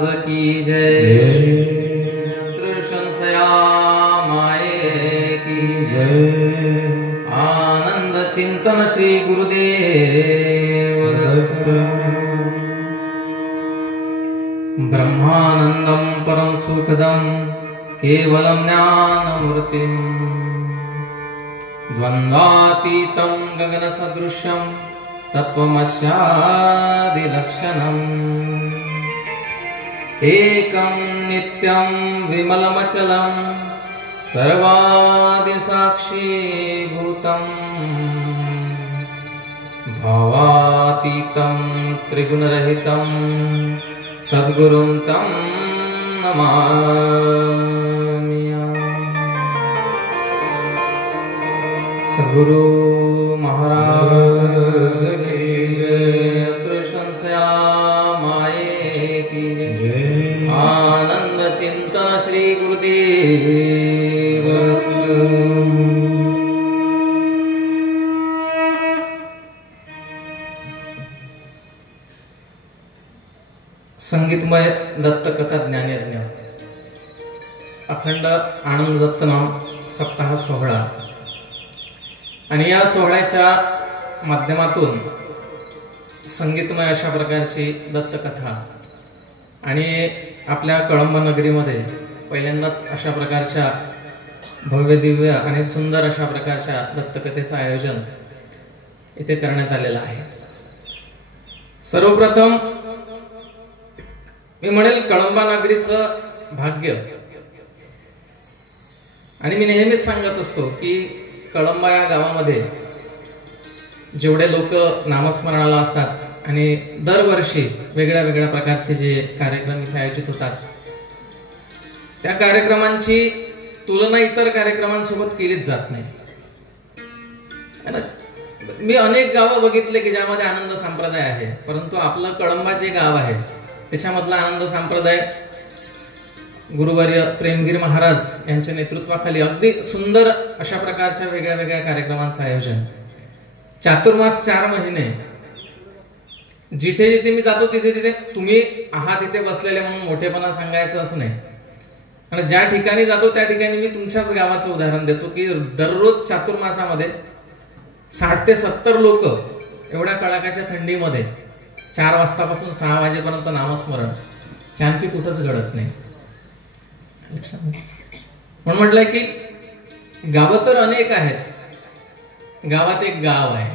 महाराज की जय। त्रिशंसया माये की जय। आनंद चिंतन श्री गुरुदेव दत्त। ब्रह्मानंदं परम सुखदं केवलं ज्ञानमूर्तिं द्वन्द्वातीतं गगनसदृशं तत्त्वमस्यादिलक्षणम् एकं नित्यं विमलमचलं सर्वादिसाक्षीभूतं भावातीतं त्रिगुणरहितं सद्गुरुं तं नमामि। सद्गुरु महाराज की जय। त्रिशंसया माये की जय। आनंद चिंतन श्री गुरुदेव दत्त। संगीतमय दत्तकथा ज्ञानयज्ञ अखंड आनंद दत्त नाम सप्ताह सोहळा आणि या सोहळ्याच्या माध्यमातून संगीतमय अशा प्रकारची दत्तकथा आणि आपल्या कळंब नगरीमध्ये पहिल्यांदाच अशा प्रकारच्या भव्य दिव्य आणि सुंदर अशा प्रकारच्या दत्तकथेचं आयोजन इथे करण्यात आलेलं आहे। सर्वप्रथम मी म्हणेल कळंबा नगरीचं भाग्य, आणि मी नेहमीच सांगत असतो की कळंबा या गावामध्ये जेवढे लोक नामस्मरणाला असतात आणि दरवर्षी वेगळ्या वेगळ्या प्रकारचे जे कार्यक्रम इथे आयोजित होतात त्या कार्यक्रमांची तुलना इतर कार्यक्रमांसोबत केलीच जात नाही। मी अनेक गावं बघितले की ज्यामध्ये आनंद संप्रदाय आहे, परंतु आपलं कळंबा जे गाव आहे त्याच्यामधला आनंद संप्रदाय गुरुवर्य प्रेमगीर महाराज यांच्या नेतृत्वाखाली अगदी सुंदर अशा प्रकारच्या वेगळ्या वेगळ्या कार्यक्रमांचं आयोजन, चातुर्मास 4 महिने जिथे जिथे मी जातो तिथे तिथे तुम्ही आहात इथे बसलेले म्हणून मोठेपणा सांगायचं असं नाही, आणि ज्या ठिकाणी जातो त्या ठिकाणी मी तुमच्याच गावाचं उदाहरण देतो की दररोज चातुर्मासामध्ये 60 ते 70 लोक एवढ्या कडाक्याच्या थंडीमध्ये 4 वाजतापासून 6 वाजेपर्यंत नामस्मरण हे आणखी कुठंच घडत नाही। म्हणून म्हटलंय की गावं तर अनेक आहेत, गावात एक गाव आहे,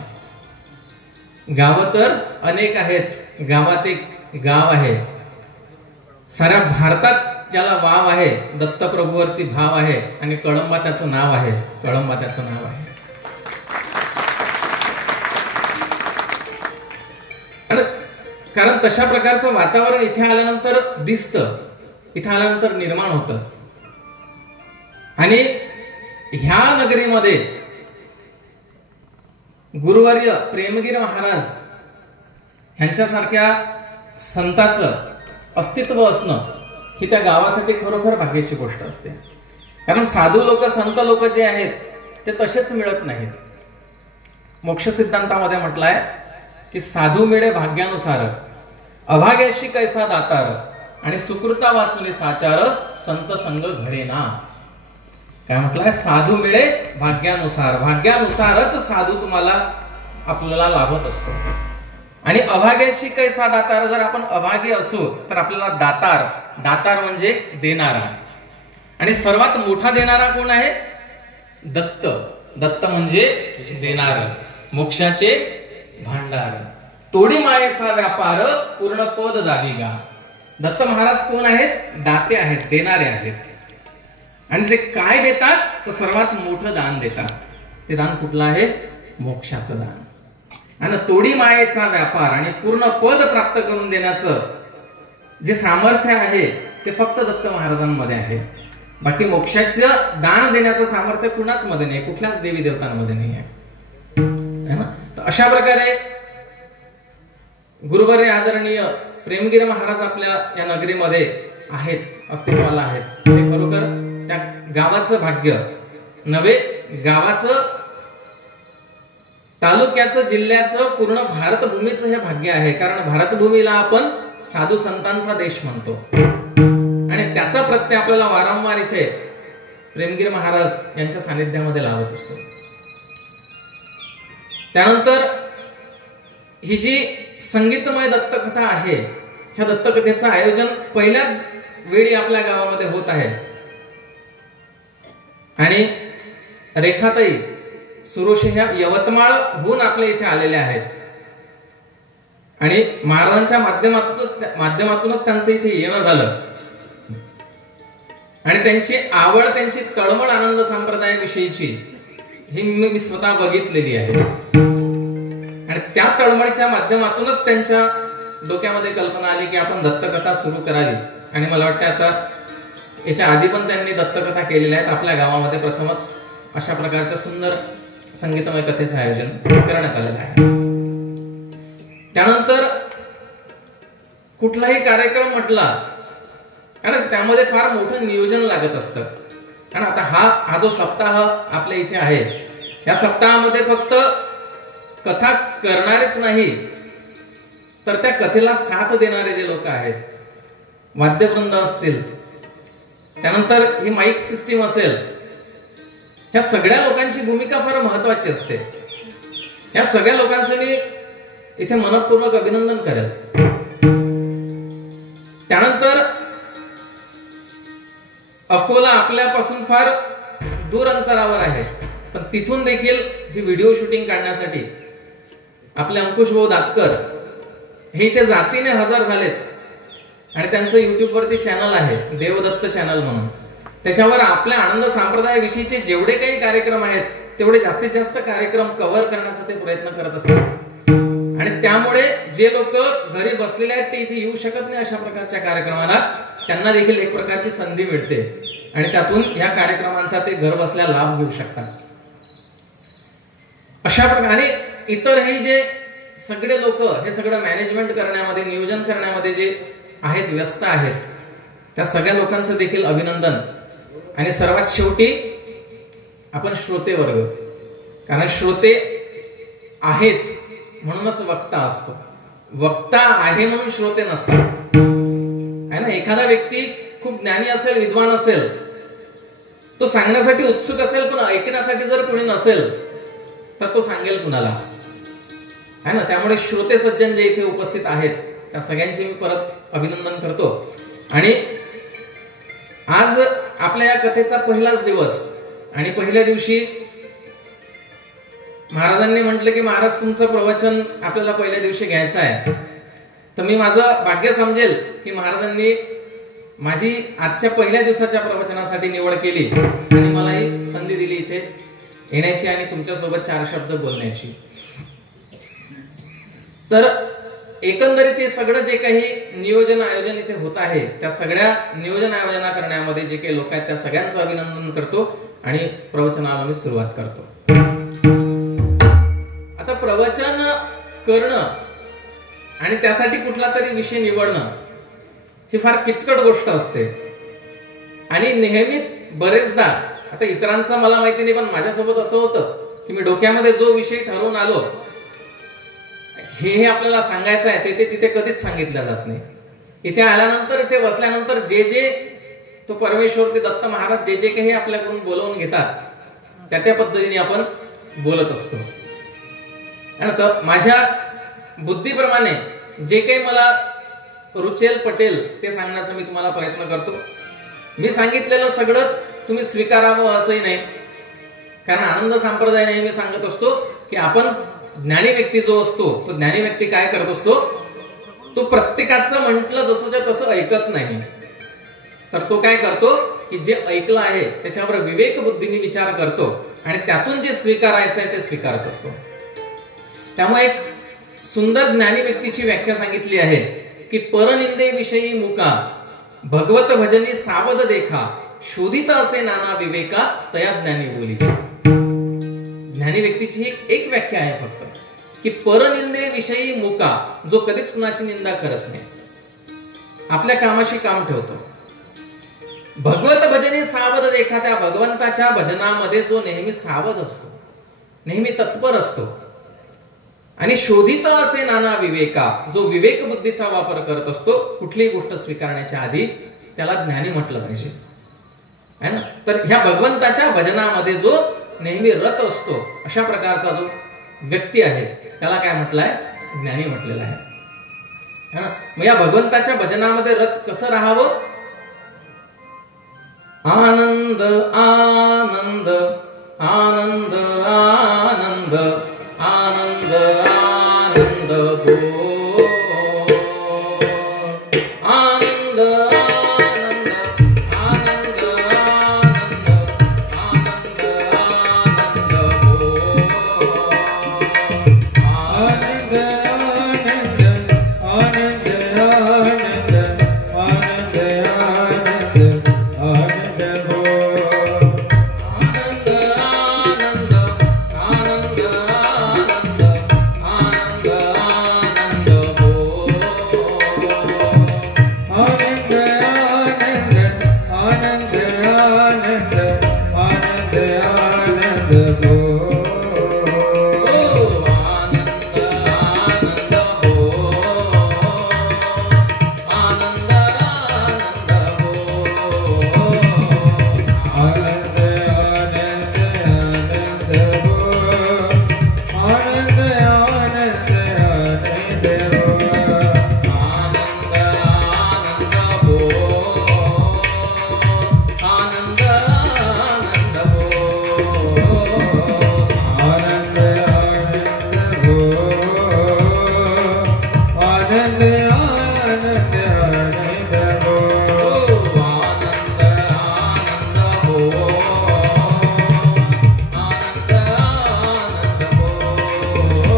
गावं तर अनेक आहेत, गावात एक गाव आहे। साऱ्या भारतात ज्याला वाव आहे, दत्तप्रभूवरती भाव आहे, आणि कळंबा त्याचं नाव आहे, कळंबा त्याचं नाव आहे। कारण तशा प्रकारचं वातावरण इथे आल्यानंतर दिसतं, इथे आल्यानंतर निर्माण होतं, आणि ह्या नगरीमध्ये गुरुवर्य प्रेमगीर महाराज ह्यांच्यासारख्या संताचं अस्तित्व असणं ही त्या गावासाठी खरोखर भाग्याची गोष्ट असते। कारण साधू लोक संत लोक जे आहेत ते तसेच मिळत नाहीत। मोक्ष सिद्धांतामध्ये म्हटलंय की साधू मिळे भाग्यानुसार, अभाग्याशी कैसा दातार, आणि सुकृता वाचले साचार, संत संग घडेना। काय म्हटलंय? साधू मिळे भाग्यानुसार, भाग्यानुसारच साधू तुम्हाला आपल्याला लाभत असतो, आणि अभाग्याशी कैसा दातार, जर आपण अभागी असू तर आपल्याला दातार, दातार म्हणजे देणारा, आणि सर्वात मोठा देणारा कोण आहे? दत्त, दत्त म्हणजे देणार, मोक्षाचे भांडार, तोडी मायेचा व्यापार, पूर्ण पद दाविगा। दत्त महाराज कोण आहेत? दाते आहेत, देणारे आहेत, आणि ते काय देतात तर सर्वात मोठं दान देतात। ते दान कुठलं आहे? मोक्षाचं दान, आणि तोडी मायेचा व्यापार आणि पूर्ण पद प्राप्त करून देण्याचं जे सामर्थ्य आहे ते फक्त दत्त महाराजांमध्ये आहे। बाकी मोक्षाचं दान देण्याचं सामर्थ्य कुणाच मध्ये नाही, कुठल्याच देवी देवतांमध्ये नाही आहे ना। तर अशा प्रकारे गुरुवर्य आदरणीय प्रेमगीर महाराज आपल्या या नगरीमध्ये आहेत, अस्तित्वाला आहेत। ते खरोखर त्या गावाचं भाग्य नव्हे, गावाचं, तालुक्याचं, जिल्ह्याचं, पूर्ण भारतभूमीचं हे भाग्य आहे। कारण भारतभूमीला आपण साधू संतांचा देश म्हणतो आणि त्याचा प्रत्यय आपल्याला वारंवार इथे प्रेमगिरी महाराज यांच्या सानिध्यामध्ये लावत असतो. त्यानंतर ही जी संगीतमय दत्तकथा आहे, ह्या दत्तकथेचं आयोजन पहिल्याच वेळी आपल्या गावामध्ये होत आहे आणि रेखाताई सुरोशे ह्या यवतमाळहून आपल्या इथे आलेल्या आहेत आणि महाराजांच्या माध्यमातूनच त्यांचं इथे येणं झालं आणि त्यांची आवड, त्यांची तळमळ आनंद संप्रदायाविषयीची ही मी स्वतः बघितलेली आहे आणि त्या तळमळीच्या माध्यमातूनच त्यांच्या डोक्यामध्ये कल्पना आली की आपण दत्तकथा सुरू करावी. आणि मला वाटतं आता याच्या आधी पण त्यांनी दत्तकथा केलेल्या आहेत. आपल्या गावामध्ये प्रथमच अशा प्रकारच्या सुंदर संगीतमय कथेचं आयोजन करण्यात आलेलं आहे. त्यानंतर कुठलाही कार्यक्रम म्हटला आणि त्यामध्ये फार मोठं नियोजन लागत असतं. आणि आता हा जो सप्ताह आपल्या इथे आहे, या सप्ताहामध्ये फक्त कथा करणारेच नाही तर त्या कथेला साथ देणारे जे लोक आहेत, वाद्यवृंद असतील, त्यानंतर ही माईक सिस्टीम असेल, ह्या सगळ्या लोकांची भूमिका फार महत्वाची असते. ह्या सगळ्या लोकांचं मी इथे मनपूर्वक अभिनंदन करेल. त्यानंतर अकोला आपल्यापासून फार दूर अंतरावर आहे, पण तिथून देखील ही व्हिडिओ शूटिंग काढण्यासाठी आपले अंकुश भाऊ दातकर हे इथे जातीने हजर झालेत आणि त्यांचं युट्यूबवरती चॅनल आहे, देवदत्त चॅनल म्हणून. त्याच्यावर आपल्या आनंद संप्रदायाविषयीचे जेवढे काही कार्यक्रम आहेत तेवढे जास्तीत जास्त कार्यक्रम कव्हर करण्याचा ते प्रयत्न करत असतात आणि त्यामुळे जे लोक घरी बसलेले आहेत ते इथे येऊ शकत नाही अशा प्रकारच्या कार्यक्रमाला, त्यांना देखील एक प्रकारची संधी मिळते आणि त्यातून या कार्यक्रमांचा ते घर बसल्या लाभ घेऊ शकतात. अशा प्रकारे इतरही जे सगळे लोक हे सगळं मॅनेजमेंट करण्यामध्ये, नियोजन करण्यामध्ये जे आहेत, व्यस्त आहेत, त्या सगळ्या लोकांचं देखील अभिनंदन. आणि सर्वात शेवटी आपण श्रोते वर्ग, कारण श्रोते आहेत म्हणूनच वक्ता असतो. वक्ता आहे म्हणून श्रोते नसतात, आहे ना. एखादा व्यक्ती खूप ज्ञानी असेल, विद्वान असेल, तो सांगण्यासाठी उत्सुक असेल, पण ऐकण्यासाठी जर कोणी नसेल तर तो सांगेल कुणाला, आहे ना. त्यामुळे श्रोते सज्जन जे इथे उपस्थित आहेत त्या सगळ्यांचे मी परत अभिनंदन करतो. आणि आज आपल्या या कथेचा पहिलाच दिवस आणि पहिल्या दिवशी महाराजांनी म्हटलं की महाराज तुमचं प्रवचन आपल्याला पहिल्या दिवशी घ्यायचं आहे. तर मी माझं भाग्य समजेल की महाराजांनी माझी आजच्या पहिल्या दिवसाच्या प्रवचनासाठी निवड केली आणि मला ही संधी दिली इथे येण्याची आणि तुमच्यासोबत 4 शब्द बोलण्याची. तर एकंदरीत हे सगळं जे काही नियोजन आयोजन इथे होत आहे, त्या सगळ्या नियोजन आयोजना करण्यामध्ये जे काही लोक आहेत त्या सगळ्यांचं अभिनंदन करतो आणि प्रवचनाला मी सुरुवात करतो. आता प्रवचन करणं आणि त्यासाठी कुठला तरी विषय निवडणं ही फार किचकट गोष्ट असते आणि नेहमीच बरेचदा, आता इतरांचं मला माहिती नाही पण माझ्यासोबत असं होतं की मी डोक्यामध्ये जो विषय ठरवून आलो हे आपल्याला सांगायचं आहे ते तिथे कधीच सांगितलं जात नाही. इथे आल्यानंतर, इथे बसल्यानंतर जे जे तो परमेश्वर, ते दत्त महाराज जे जे काही आपल्याकडून बोलवून घेतात त्या पद्धतीने आपण बोलत असतो. तर माझ्या बुद्धीप्रमाणे जे काही मला रुचेल पटेल ते सांगण्याचा मी तुम्हाला प्रयत्न करतो. मी सांगितलेलं सगळंच तुम्ही स्वीकारावं असंही नाही, कारण आनंद संप्रदाय नेहमी सांगत असतो की आपण ज्ञानी व्यक्ती जो असतो तो ज्ञानी व्यक्ती काय करत असतो, तो प्रत्येकाचं म्हटलं जसंच्या तसं ऐकत नाही, तर तो काय करतो की जे ऐकलं आहे त्याच्यावर विवेक बुद्धीने विचार करतो आणि त्यातून जे स्वीकारायचं आहे ते स्वीकारत असतो. त्यामुळे एक सुंदर ज्ञानी व्यक्तीची व्याख्या सांगितली आहे की परनिंदे विषयी मुका, भगवत भजनी सावध देखा, शोधित असे नाना विवेका, तया ज्ञानी बोलीची. ज्ञानी व्यक्तीची ही एक व्याख्या आहे फक्त की परनिंदे विषयी मुका, जो कधीच कुणाची निंदा करत नाही, आपल्या कामाशी काम ठेवतो. भगवत भजनी सावध देखा, त्या भगवंताच्या भजनामध्ये जो नेहमी सावध असतो, नेहमी तत्पर असतो, आणि शोधित असे नाना विवेका, जो विवेक बुद्धीचा वापर करत असतो कुठलीही गोष्ट स्वीकारण्याच्या आधी, त्याला ज्ञानी म्हटलं पाहिजे, है ना. तर ह्या भगवंताच्या भजनामध्ये जो नेहमी रत असतो अशा प्रकारचा जो व्यक्ती आहे त्याला काय म्हटलंय, ज्ञानी म्हटलेलं आहे, है ना. मग या भगवंताच्या भजनामध्ये रत कसं राहावं. आनंद आनंद आनंद आनंद आनंद आनंद गो, आनंद आनंद आनंद आनंद आनंद आनंद गो, आनंद आनंद आनंद आनंद आनंद आनंद आनंद गो, आनंद आनंद आनंद आनंद आनंद आनंद गो, आनंद आनंद आनंद आनंद आनंद आनंद गो, आनंद आनंद हो, आनंद आनंद हो, आनंद आनंद आनंद गो, आनंद आनंद आनंद गो, आनंद आनंद हो, आनंद आनंद हो, आनंद आनंद हो, आनंद आनंद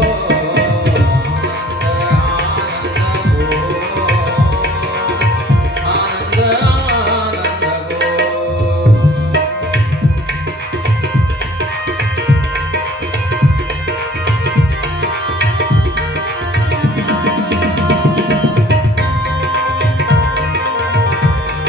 आनंद हो, आनंद आनंद हो, आनंद आनंद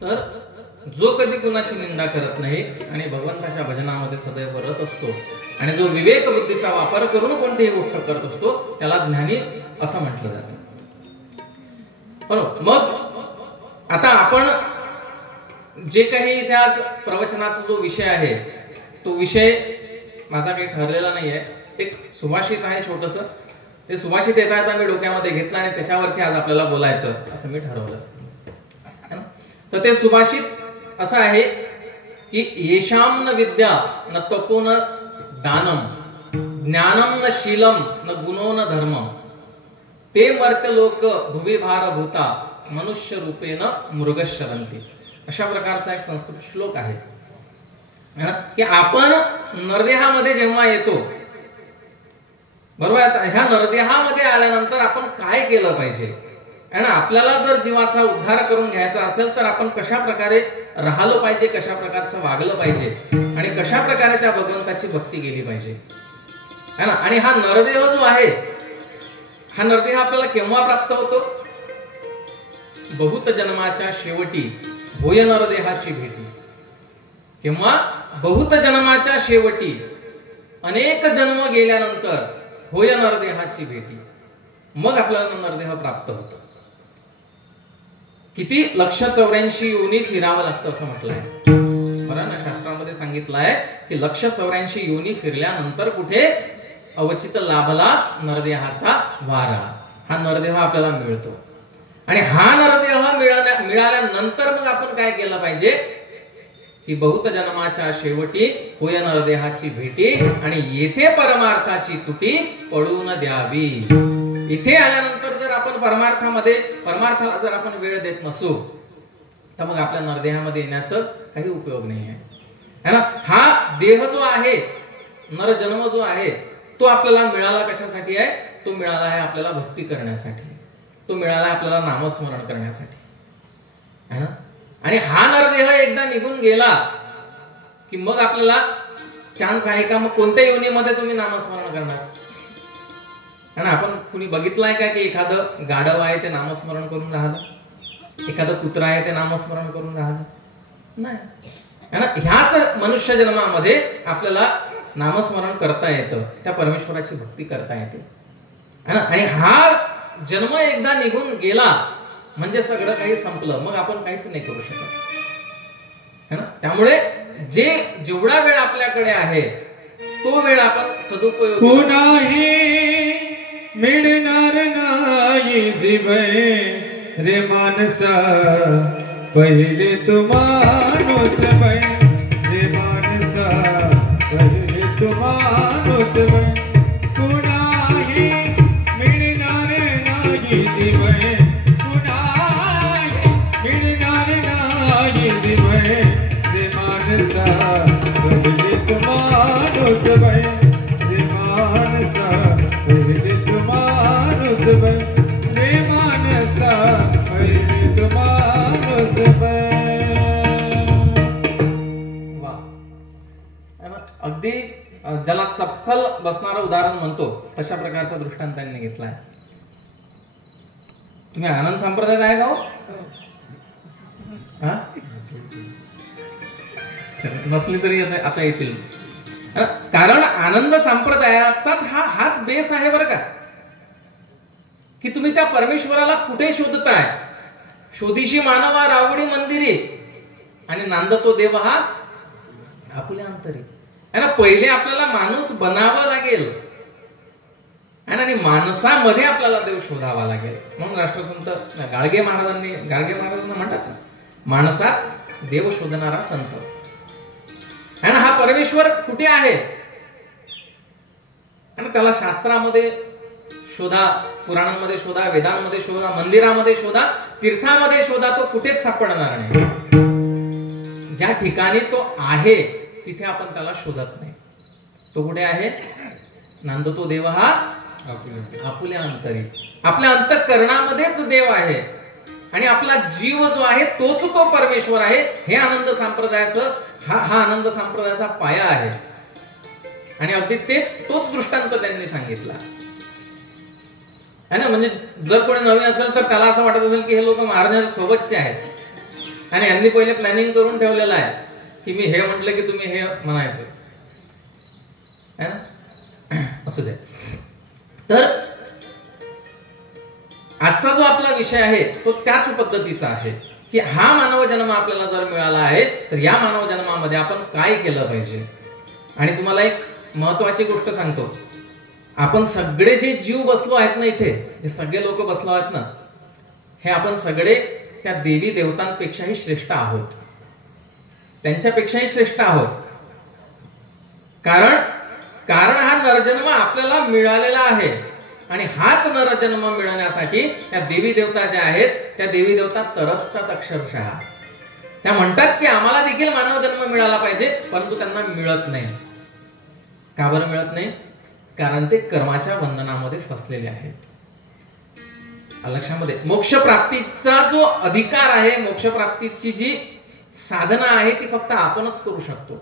तर जो कधी कुणाची निंदा करत नाही आणि भगवंताच्या भजनामध्ये सदैव रत असतो आणि जो विवेक बुद्धीचा वापर करून कोणतीही गोष्ट करत असतो त्याला ज्ञानी असं म्हटलं जातं. बरोबर. मग आता आपण जे काही इथे आज प्रवचनाचा जो विषय आहे तो विषय माझा काही ठरलेला नाहीये. एक सुभाषित आहे छोटस, ते सुभाषित येता येता मी डोक्यामध्ये घेतलं आणि त्याच्यावरती आज आपल्याला बोलायचं असं मी ठरवलं. तर ते सुभाषित असं आहे की येशाम न विद्या न तपो न दानम ज्ञानम न शीलम न गुणो न धर्म ते मर्त्य लोक भुवी भारभूता मनुष्य रूपेन मृगशरंती. अशा प्रकारचा एक संस्कृत श्लोक आहे की आपण नरदेहामध्ये जेव्हा येतो, बरोबर, ह्या नरदेहामध्ये आल्यानंतर आपण काय केलं पाहिजे आणि आपल्याला जर जीवाचा उद्धार करून घ्यायचा असेल तर आपण कशा प्रकारे राहिलो पाहिजे, कशा प्रकारचं वागलं पाहिजे आणि कशा प्रकारे त्या भगवंताची भक्ती केली पाहिजे, है ना. आणि हा नरदेह जो आहे, हा नरदेह आपल्याला केव्हा प्राप्त होतो, बहुत जन्माच्या शेवटी होय नरदेहाची भेटी. केव्हा, बहुत जन्माच्या शेवटी, अनेक जन्म गेल्यानंतर होय नरदेहाची भेटी, मग आपल्याला नरदेह प्राप्त होतो. किती 184 योनी फिरावं लागतं असं म्हटलंय, बरं ना. शास्त्रामध्ये सांगितलंय की 184 योनी फिरल्यानंतर कुठे अवचित लाभला नरदेहाचा वारा. हा नरदेह आपल्याला मिळतो आणि हा नरदेह मिळाल्यानंतर मग आपण काय केलं पाहिजे की बहुत जन्माच्या शेवटी होय नरदेहाची भेटी आणि येथे परमार्थाची तुटी पडून द्यावी. इथे आल्यानंतर जर आपण परमार्थाला जर आपण वेळ देत नसू तर मग आपल्या नरदेहामध्ये येण्याचं काही उपयोग नाही आहे, है ना. हा देह जो आहे, नरजन्म जो आहे, तो आपल्याला मिळाला कशासाठी आहे, तो मिळाला आहे आपल्याला भक्ती करण्यासाठी, तो मिळाला आपल्याला नामस्मरण करण्यासाठी. है ना. आणि हा नरदेह एकदा निघून गेला की मग आपल्याला चान्स आहे का? मग कोणत्या योनीमध्ये तुम्ही नामस्मरण करणार? कारण आपण कुणी बघितलंय का की एखादं गाढव आहे ते नामस्मरण करून राहिलं, एखादं कुत्रा आहे ते नामस्मरण करून राहिलं? नाही. ह्याच मनुष्य जन्मामध्ये आपल्याला नामस्मरण करता येतं, त्या परमेश्वराची भक्ती करता येते. आणि हा जन्म एकदा निघून गेला म्हणजे सगळं काही संपलं, मग आपण काहीच नाही करू शकत. है ना. त्यामुळे जेवढा वेळ आपल्याकडे आहे तो वेळ आपण सदुपयोग. कुणाही मिळणार नाही जीवे रे मानसा, पहिले तू माणूस बन रे मानसा, पहिले तू माणूस बन. कुणाही मिळणार नाही जीवे, कुणाही मिळणार नाही जीवे रे मानसा, पहिले तू माणूस बन रे मानसा, पहिले तू माणूस बन रे मानसा, पहिले तू माणूस बन. अगदी ज्याला चपखल बसणारं उदाहरण म्हणतो तशा प्रकारचा दृष्टांत त्यांनी घेतलाय. तुम्ही आनंद संप्रदायात आहे का हो? नसली तरी आता येतील. कारण आनंद संप्रदायाचाच हाच बेस आहे बरं का, की तुम्ही त्या परमेश्वराला कुठे शोधताय. शोधीशी मानवा रावडी मंदिरी आणि नांदतो देव हा आपुल्या अंतरी. पहिले आपल्याला माणूस बनावा लागेल आणि माणसामध्ये आपल्याला देव शोधावा लागेल. म्हणून राष्ट्रसंत गाडगे महाराजांना म्हणतात ना, माणसात देव शोधणारा संत. आणि हा परमेश्वर कुठे आहे? आणि त्याला शास्त्रामध्ये शोधा, पुराणांमध्ये शोधा, वेदांमध्ये शोधा, मंदिरामध्ये शोधा, तीर्थामध्ये शोधा, तो कुठेच सापडणार नाही. ज्या ठिकाणी तो आहे तिथे आपण त्याला शोधत नाही. तो कुठे आहे? नांदतो देव हा आपुल्या अंतरी. आपल्या अंतःकरणामध्येच देव आहे आणि आपला जीव जो आहे तोच तो परमेश्वर आहे. हे आनंद संप्रदायाचं हा आनंद संप्रदायाचा पाया आहे. आणि अगदी तोच दृष्टांत त्यांनी सांगितला है ना. म्हणजे जर कोणी नवीन असेल तर त्याला असं वाटत असेल की हे लोक महाराजांच्या सोबतचे आहेत आणि यांनी पहिले प्लॅनिंग करून ठेवलेलं आहे की मी हे म्हटलं की तुम्ही हे म्हणायचं है ना. असू दे. तर आजचा जो आपला विषय आहे तो त्याच पद्धतीचा आहे की हा मानव जन्म आपल्याला जर मिळाला आहे तर या मानव जन्मामध्ये आपण काय केलं पाहिजे. आणि तुम्हाला एक महत्वाची गोष्ट सांगतो. आपण सगळे जे जीव बसलो आहेत ना इथे, जे सगळे लोक बसलो आहेत ना, हे आपण सगळे त्या देवी देवतांपेक्षाही श्रेष्ठ आहोत, त्यांच्यापेक्षाही श्रेष्ठ आहोत. कारण हा नरजन्म आपल्याला मिळालेला आहे आणि हाच नरजन्म मिळवण्यासाठी त्या देवी देवता ज्या आहेत त्या देवी देवता तरसतात अक्षरशः. त्या म्हणतात की आम्हाला देखील मानव जन्म मिळाला पाहिजे, परंतु त्यांना मिळत नाही. का बरं मिळत नाही? कारण ते कर्माच्या बंधनामध्ये फसलेले आहेत. लक्षामध्ये मोक्ष प्राप्तीचा जो अधिकार आहे, मोक्ष प्राप्तीची जी साधना आहे ती फक्त आपणच करू शकतो.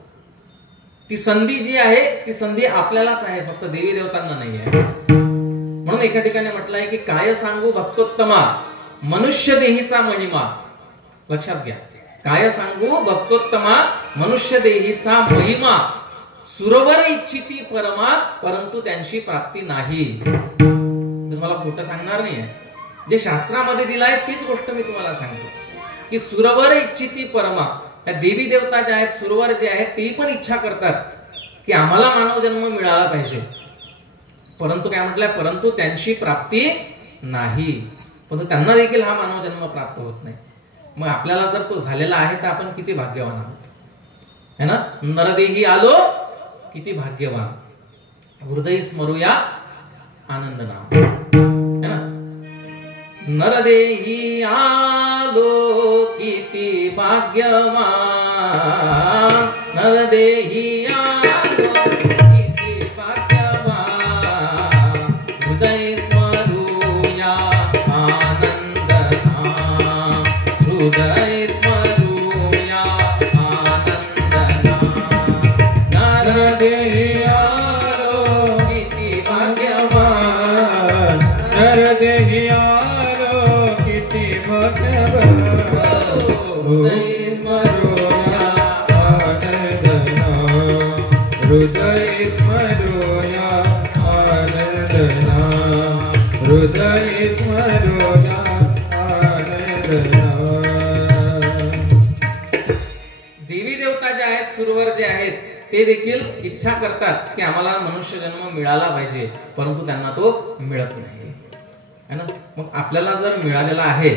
ती संधी जी आहे ती संधी आपल्यालाच आहे, फक्त देवी देवतांना नाही आहे. म्हणून एका ठिकाणी म्हटलं आहे की काय सांगू भक्तोत्तमा मनुष्य देहीचा महिमा. लक्षात घ्या, काय सांगू भक्तोत्तमा मनुष्य देहीचा महिमा. सुरवर इच्छिती परमा परंतु त्यांची प्राप्ती नाही. तुम्हाला खोटं सांगणार नाहीये, जे शास्त्रामध्ये दिलं आहे तीच गोष्ट मी तुम्हाला सांगतो की सुरवर इच्छिती परमा. त्या देवी देवता ज्या आहेत, सुरवर जे आहेत, ते पण इच्छा करतात की आम्हाला मानव जन्म मिळाला पाहिजे, परंतु काय म्हटलंय, परंतु त्यांची प्राप्ती नाही. परंतु त्यांना देखील हा मानव जन्म प्राप्त होत नाही. मग आपल्याला जर तो झालेला आहे तर आपण किती भाग्यवान आहोत है ना. नरदेही आलो किती भाग्यवान, हृदय स्मरूया आनंद नाम है ना. नरदेही आलो किती भाग्यवान, नरदेही आलो किती भाग्यवान, हृदय स्मरूया आनंद नाम, हृदय नरदेही आलो किती भाग्यवान, नरदेही आलो किती भाग्यवान, हृदय स्मरोया आनंदना, हृदय स्मरोया आनंदना, हृदय स्मरोया आनंदना. देवी देवता जे आहेत, सुरवर जे आहेत, ते देखील इच्छा करतात की आम्हाला मनुष्य जन्म मिळाला पाहिजे, परंतु त्यांना तो मिळत नाही है ना. मग आपल्याला जर मिळालेला आहे,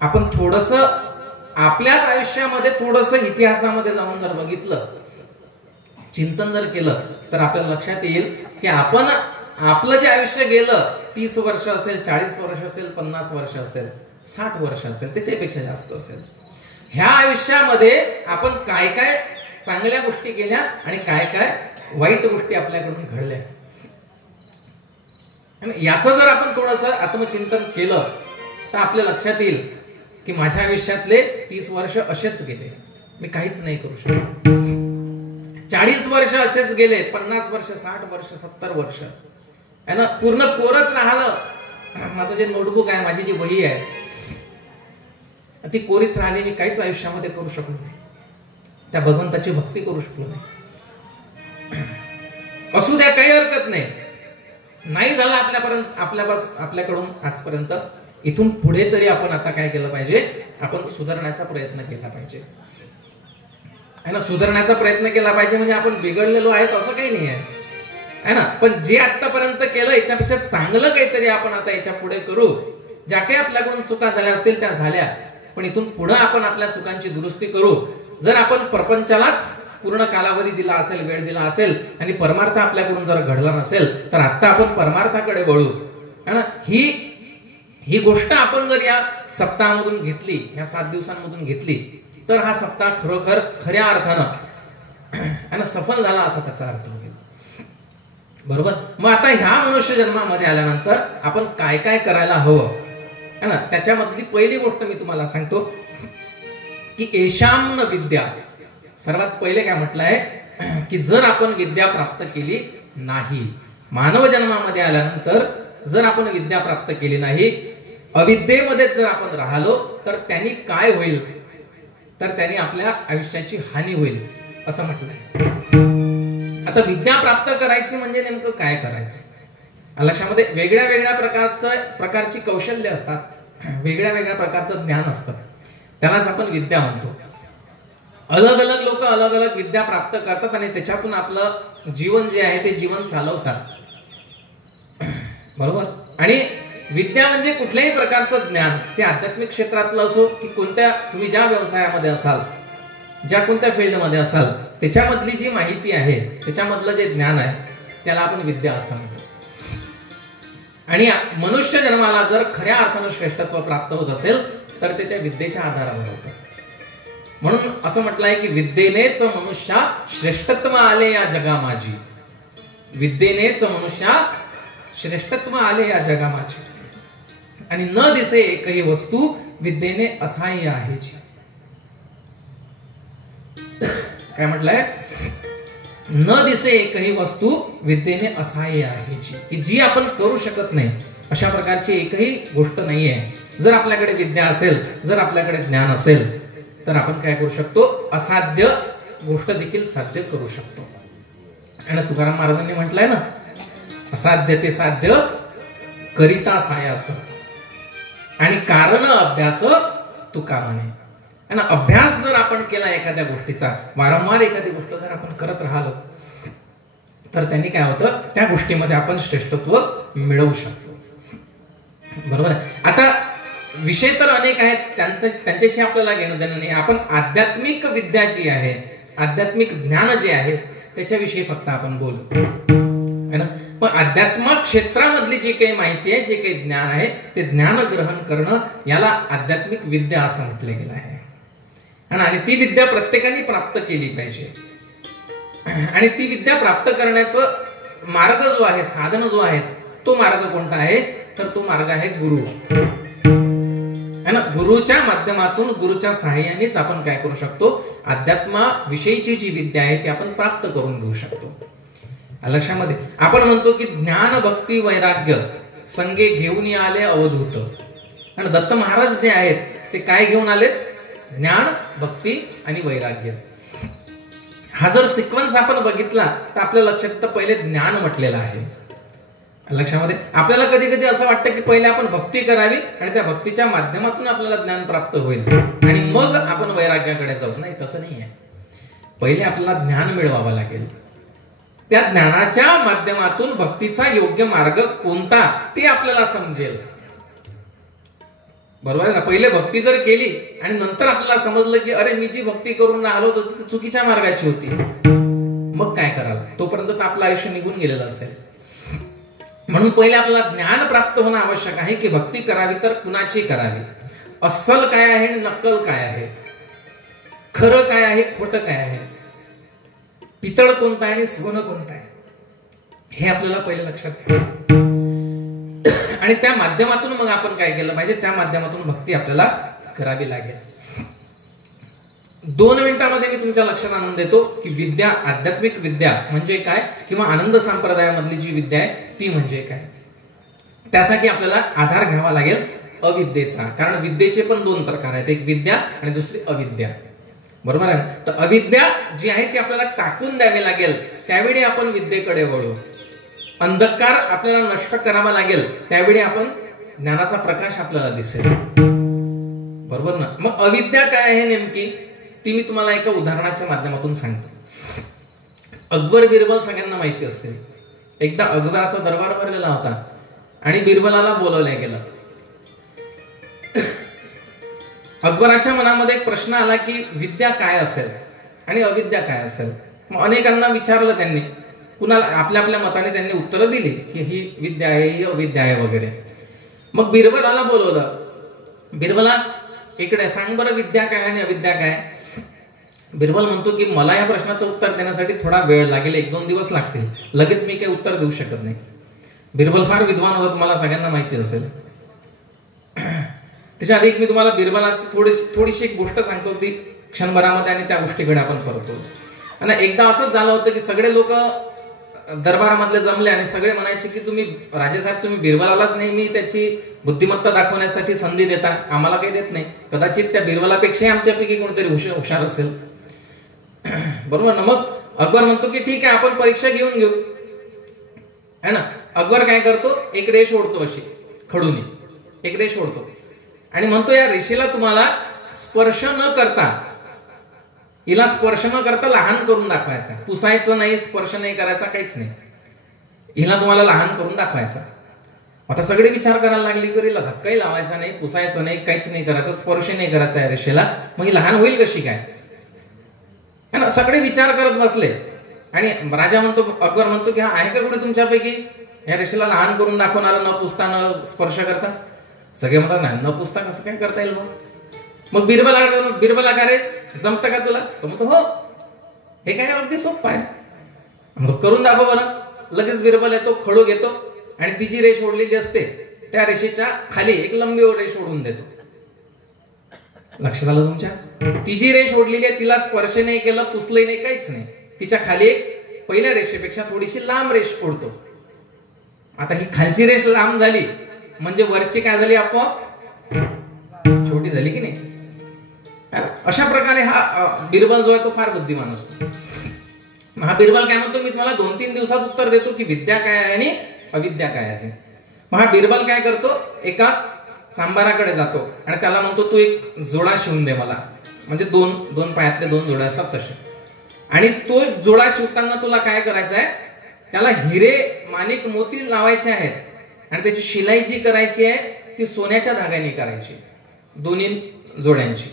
आपण थोडस आपल्याच आयुष्यामध्ये थोडस इतिहासामध्ये जाऊन जर बघितलं, चिंतन जर केलं, तर आपल्याला लक्षात येईल की आपण आपलं जे आयुष्य गेलं, 30 वर्ष असेल, 40 वर्ष असेल, 50 वर्ष असेल, 60 वर्ष असेल, त्याच्यापेक्षा जास्त असेल, ह्या आयुष्यामध्ये आपण काय काय चांगल्या गोष्टी केल्या आणि काय काय वाईट गोष्टी आपल्याकडून घडल्या. याचं जर आपण थोडंसं आत्मचिंतन केलं, तर आपल्या लक्षात येईल की माझ्या आयुष्यातले 30 वर्ष असेच गेले, मी काहीच नाही करू शकलो. 40 वर्ष असेच गेले, 50 वर्ष, 60 वर्ष, 70 वर्ष है ना, पूर्ण कोरच राहिलं. माझं जे नोटबुक आहे, माझी जी वही आहे, ती कोरीच राहिली. मी काहीच आयुष्यामध्ये करू शकलो नाही, त्या भगवंताची भक्ती करू शकलो नाही. असू द्या, काही हरकत नाही. नाही झालं आपल्याकडून आजपर्यंत, इथून पुढे तरी आपण आता काय केलं पाहिजे, आपण सुधारण्याचा प्रयत्न केला पाहिजे है ना. सुधारण्याचा प्रयत्न केला पाहिजे म्हणजे आपण बिघडलेलो आहेत असं काही नाही आहे ना. पण जे आतापर्यंत केलं याच्यापेक्षा चांगलं काहीतरी आपण आता याच्या पुढे करू. ज्या काही आपल्याकडून चुका झाल्या असतील त्या झाल्या, पण इथून पुढे आपण आपल्या चुकांची दुरुस्ती करू. जर आपण प्रपंचालाच पूर्ण कालावधी दिला असेल, वेळ दिला असेल, आणि परमार्थ आपल्याकडून जर घडला नसेल, तर आता आपण परमार्थाकडे वळू है ना. ही गोष्ट आपण जर या सप्ताहामधून घेतली, या 7 दिवसांमधून घेतली, तर हा सप्ताह खरोखर खऱ्या अर्थानं सफल झाला असा त्याचा अर्थ होईल. बरोबर. मग आता ह्या मनुष्य जन्मामध्ये आल्यानंतर आपण काय काय करायला हवं है ना. त्याच्यामधली पहिली गोष्ट मी तुम्हाला सांगतो की एशाम्न विद्या. सर्वात पहिले काय म्हटलं आहे की जर आपण विद्या प्राप्त केली नाही, मानव जन्मामध्ये आल्यानंतर जर आपण विद्या प्राप्त केली नाही, अविद्येमध्ये जर आपण राहिलो, तर त्यांनी काय होईल, तर त्यांनी आपल्या आयुष्याची हानी होईल असं म्हटलंय. आता विद्या प्राप्त करायची म्हणजे नेमकं काय करायचं. लक्षामध्ये वेगळ्या वेगळ्या प्रकारची कौशल्य असतात, वेगळ्या वेगळ्या प्रकारचं ज्ञान असतं, त्यालाच आपण विद्या म्हणतो. अलग अलग लोक अलग अलग विद्या प्राप्त करतात आणि त्याच्यातून आपलं जीवन जे आहे ते जीवन चालवतात. बरोबर. आणि विद्या म्हणजे कुठल्याही प्रकारचं ज्ञान, ते आध्यात्मिक क्षेत्रातलं असो की कोणत्या, तुम्ही ज्या व्यवसायामध्ये असाल, ज्या कोणत्या फील्डमध्ये असाल, त्याच्यामधली जी माहिती आहे, त्याच्यामधलं जे ज्ञान आहे, त्याला आपण विद्या असं म्हणतो. आणि मनुष्य जन्माला जर खऱ्या अर्थानं श्रेष्ठत्व प्राप्त होत असेल, तर ते त्या विद्येच्या आधारावर होतं. म्हणून असं म्हटलं आहे की विद्येनेच मनुष्या श्रेष्ठत्व आले या जगा माझी. विद्येनेच मनुष्या श्रेष्ठत्व आले या जगा माझी, आणि न दिसे एकही वस्तू विद्येने असहाय्य आहे जी. काय म्हटलंय, न दिसे एकही वस्तू विद्येने असहाय्य आहे जी, की जी आपण करू शकत नाही अशा प्रकारची एकही गोष्ट नाहीये. जर आपल्याकडे विद्या असेल, जर आपल्याकडे ज्ञान असेल, तर आपण काय करू शकतो, असाध्य गोष्ट देखील साध्य करू शकतो. आणि तुकाराम महाराजांनी म्हटलंय ना, असाध्य ते साध्य करिता सायास, आणि कारण अभ्यास तुका म्हणे. आणि अभ्यास जर आपण केला एखाद्या गोष्टीचा, वारंवार एखादी गोष्ट जर आपण करत राहिलो, तर त्यांनी काय होतं, त्या गोष्टीमध्ये आपण श्रेष्ठत्व मिळवू शकतो. बरोबर आहे. आता विषय तर अनेक आहेत, त्यांच्याशी आपल्याला घेणं देणं नाही. आपण आध्यात्मिक विद्या जी आहे, आध्यात्मिक ज्ञान जे आहे, त्याच्याविषयी फक्त आपण बोलू. पण अध्यात्म क्षेत्रामधली जी काही माहिती आहे, जे काही ज्ञान आहे, ते ज्ञान ग्रहण करणं, याला आध्यात्मिक विद्या असं म्हटलं गेलं आहे. आणि ती विद्या प्रत्येकाने प्राप्त केली पाहिजे. आणि ती विद्या प्राप्त करण्याचा मार्ग जो आहे, साधन जो आहे, तो मार्ग कोणता आहे, तर तो मार्ग आहे गुरु. ना. गुरुच्या माध्यमातून, गुरुच्या सहाय्यानेच आपण काय करू शकतो, अध्यात्माविषयीची जी विद्या आहे ती आपण प्राप्त करून घेऊ शकतो. लक्षामध्ये आपण म्हणतो की ज्ञान भक्ती वैराग्य संगे घेऊन आले अवधूत. आणि दत्त महाराज जे आहेत ते काय घेऊन आलेत, ज्ञान भक्ती आणि वैराग्य. हा जर सिक्वेन्स आपण बघितला तर आपल्या लक्षात तर पहिले ज्ञान म्हटलेलं आहे. लक्षामध्ये आपल्याला कधी कधी असं वाटतं की पहिले आपण भक्ती करावी आणि त्या भक्तीच्या माध्यमातून आपल्याला ज्ञान प्राप्त होईल आणि मग आपण वैराग्याकडे जाऊ. नाही, तसं नाही आहे. पहिले आपल्याला ज्ञान मिळवावं लागेल. त्या ज्ञानाच्या माध्यमातून भक्तीचा योग्य मार्ग कोणता ते आपल्याला समजेल. बरोबर आहे ना. पहिले भक्ती जर केली आणि नंतर आपल्याला समजलं की अरे मी जी भक्ती करून आलो होतो ती चुकीच्या मार्गाची होती, मग काय करावं, तोपर्यंत तर आपलं आयुष्य निघून गेलेलं असेल. म्हणून पहिले आपल्याला ज्ञान प्राप्त होणं आवश्यक आहे की भक्ती करावी तर कुणाची करावी, अस्सल काय आहे, नक्कल काय आहे, खरं काय आहे, खोटं काय आहे, पितळ कोणतं आहे आणि सोनं कोणतं आहे, हे आपल्याला पहिले लक्षात घ्यावं. आणि त्या माध्यमातून मग आपण काय केलं पाहिजे, त्या माध्यमातून भक्ती आपल्याला करावी लागेल. 2 मिनिटांमध्ये मी तुमच्या लक्षात आणून देतो की विद्या, आध्यात्मिक विद्या म्हणजे काय, किंवा आनंद संप्रदायामधली जी विद्या आहे ती म्हणजे काय. त्यासाठी आपल्याला आधार घ्यावा लागेल अविद्येचा. कारण विद्येचे पण 2 प्रकार आहेत, एक विद्या आणि दुसरी अविद्या. बरोबर आहे. तर अविद्या जी आहे ती आपल्याला टाकून द्यावी लागेल, त्यावेळी आपण विद्येकडे वळू. अंधकार आपल्याला नष्ट करावा लागेल, त्यावेळी आपण ज्ञानाचा प्रकाश आपल्याला दिसेल. बरोबर ना. मग अविद्या काय आहे नेमकी, ती मी तुम्हाला एका उदाहरणाच्या माध्यमातून सांगतो. अकबर बिरबल सगळ्यांना माहिती असेल. एकदा अकबराचा दरबार भरलेला होता आणि बिरबलाला बोलवलं गेलं. अकबराच्या मनामध्ये एक प्रश्न आला की विद्या काय असेल आणि अविद्या काय असेल. मग अनेकांना विचारलं त्यांनी, कुणाला आपल्या आपल्या मताने त्यांनी उत्तरं दिली की ही विद्या आहे, ही अविद्या आहे वगैरे. मग बिरबलाला बोलवलं. बिरबला इकडे सांग बरं, विद्या काय आणि अविद्या काय. बिरबल म्हणतो की मला या प्रश्नाचं उत्तर देण्यासाठी थोडा वेळ लागेल, 1-2 दिवस लागतील, लगेच मी काही उत्तर देऊ शकत नाही. बिरबल फार विद्वान होता, तुम्हाला सगळ्यांना माहिती असेल. त्याच्या आधी मी तुम्हाला बिरबलाची थोडीशी एक गोष्ट सांगतो, ती क्षणभरामध्ये, आणि त्या गोष्टीकडे आपण परतो. आणि एकदा असंच झालं होतं की सगळे लोक दरबारामधले जमले आणि सगळे म्हणायचे की तुम्ही राजेसाहेब, तुम्ही बिरबलालाच नेहमी त्याची बुद्धिमत्ता दाखवण्यासाठी संधी देता, आम्हाला काही देत नाही. कदाचित त्या बिरबलापेक्षाही आमच्यापैकी कोणतरी हुशार असेल. बरोबर ना. मग अकबर म्हणतो की ठीक आहे, आपण परीक्षा घेऊन घेऊ, है ना. अकबर काय करतो, एक रेष ओढतो, अशी खडूनी एक रेष ओढतो आणि म्हणतो या रेषेला तुम्हाला स्पर्श न करता, हिला स्पर्श न करता लहान करून दाखवायचा. पुसायचं नाही, स्पर्श नाही करायचा, काहीच नाही. हिला तुम्हाला लहान करून दाखवायचा. आता सगळे विचार करायला लागले की हिला धक्काही लावायचा नाही, पुसायचं नाही, काहीच नाही करायचं, स्पर्श नाही करायचा या रेषेला, मग ही लहान होईल कशी काय. सगळे विचार करत बसले आणि राजा म्हणतो, अकबर म्हणतो की हा आहे का कोणी तुमच्यापैकी या रेषेला लहान करून दाखवणारा, न पुसता न स्पर्श करता. सगळे म्हणतात नाही, न पुसता कसं काय करता येईल. मग बिरबला काय रे, जमतं का तुला. तो म्हणतो हो, हे काय अगदी सोपं आहे. म्हणतो करून दाखव बरं. लगेच बिरबल येतो, खडू घेतो आणि ती जी रेष ओढलेली असते त्या रेषेच्या खाली एक लंबी रेष ओढून देतो. लक्षात आलं तुमच्या. ती जी रेष ओढलेली आहे तिला स्पर्श नाही केलं, पुसलंही नाही, काहीच नाही. तिच्या खाली एक पहिल्या रेषेपेक्षा थोडीशी लांब रेष ओढतो. आता ही खालची रेष लांब झाली म्हणजे वरची काय झाली, आपोआप छोटी झाली की नाही. अशा प्रकारे हा बिरबल जो आहे तो फार बुद्धिमान असतो. हा बिरबल काय म्हणतो, मी तुम्हाला 2-3 दिवसात उत्तर देतो की विद्या काय आहे आणि अविद्या काय आहे. मग हा बिरबल काय करतो, एका चांबाराकडे जातो आणि त्याला म्हणतो तू एक जोडा शिवून दे मला. म्हणजे 2 पायातले 2 जोडे असतात तसे. आणि तो जोडा शिवताना तुला काय करायचं आहे, त्याला हिरे माणिक मोती लावायचे आहेत आणि त्याची शिलाई जी करायची आहे ती सोन्याच्या धाग्याने करायची, 2 जोड्यांची.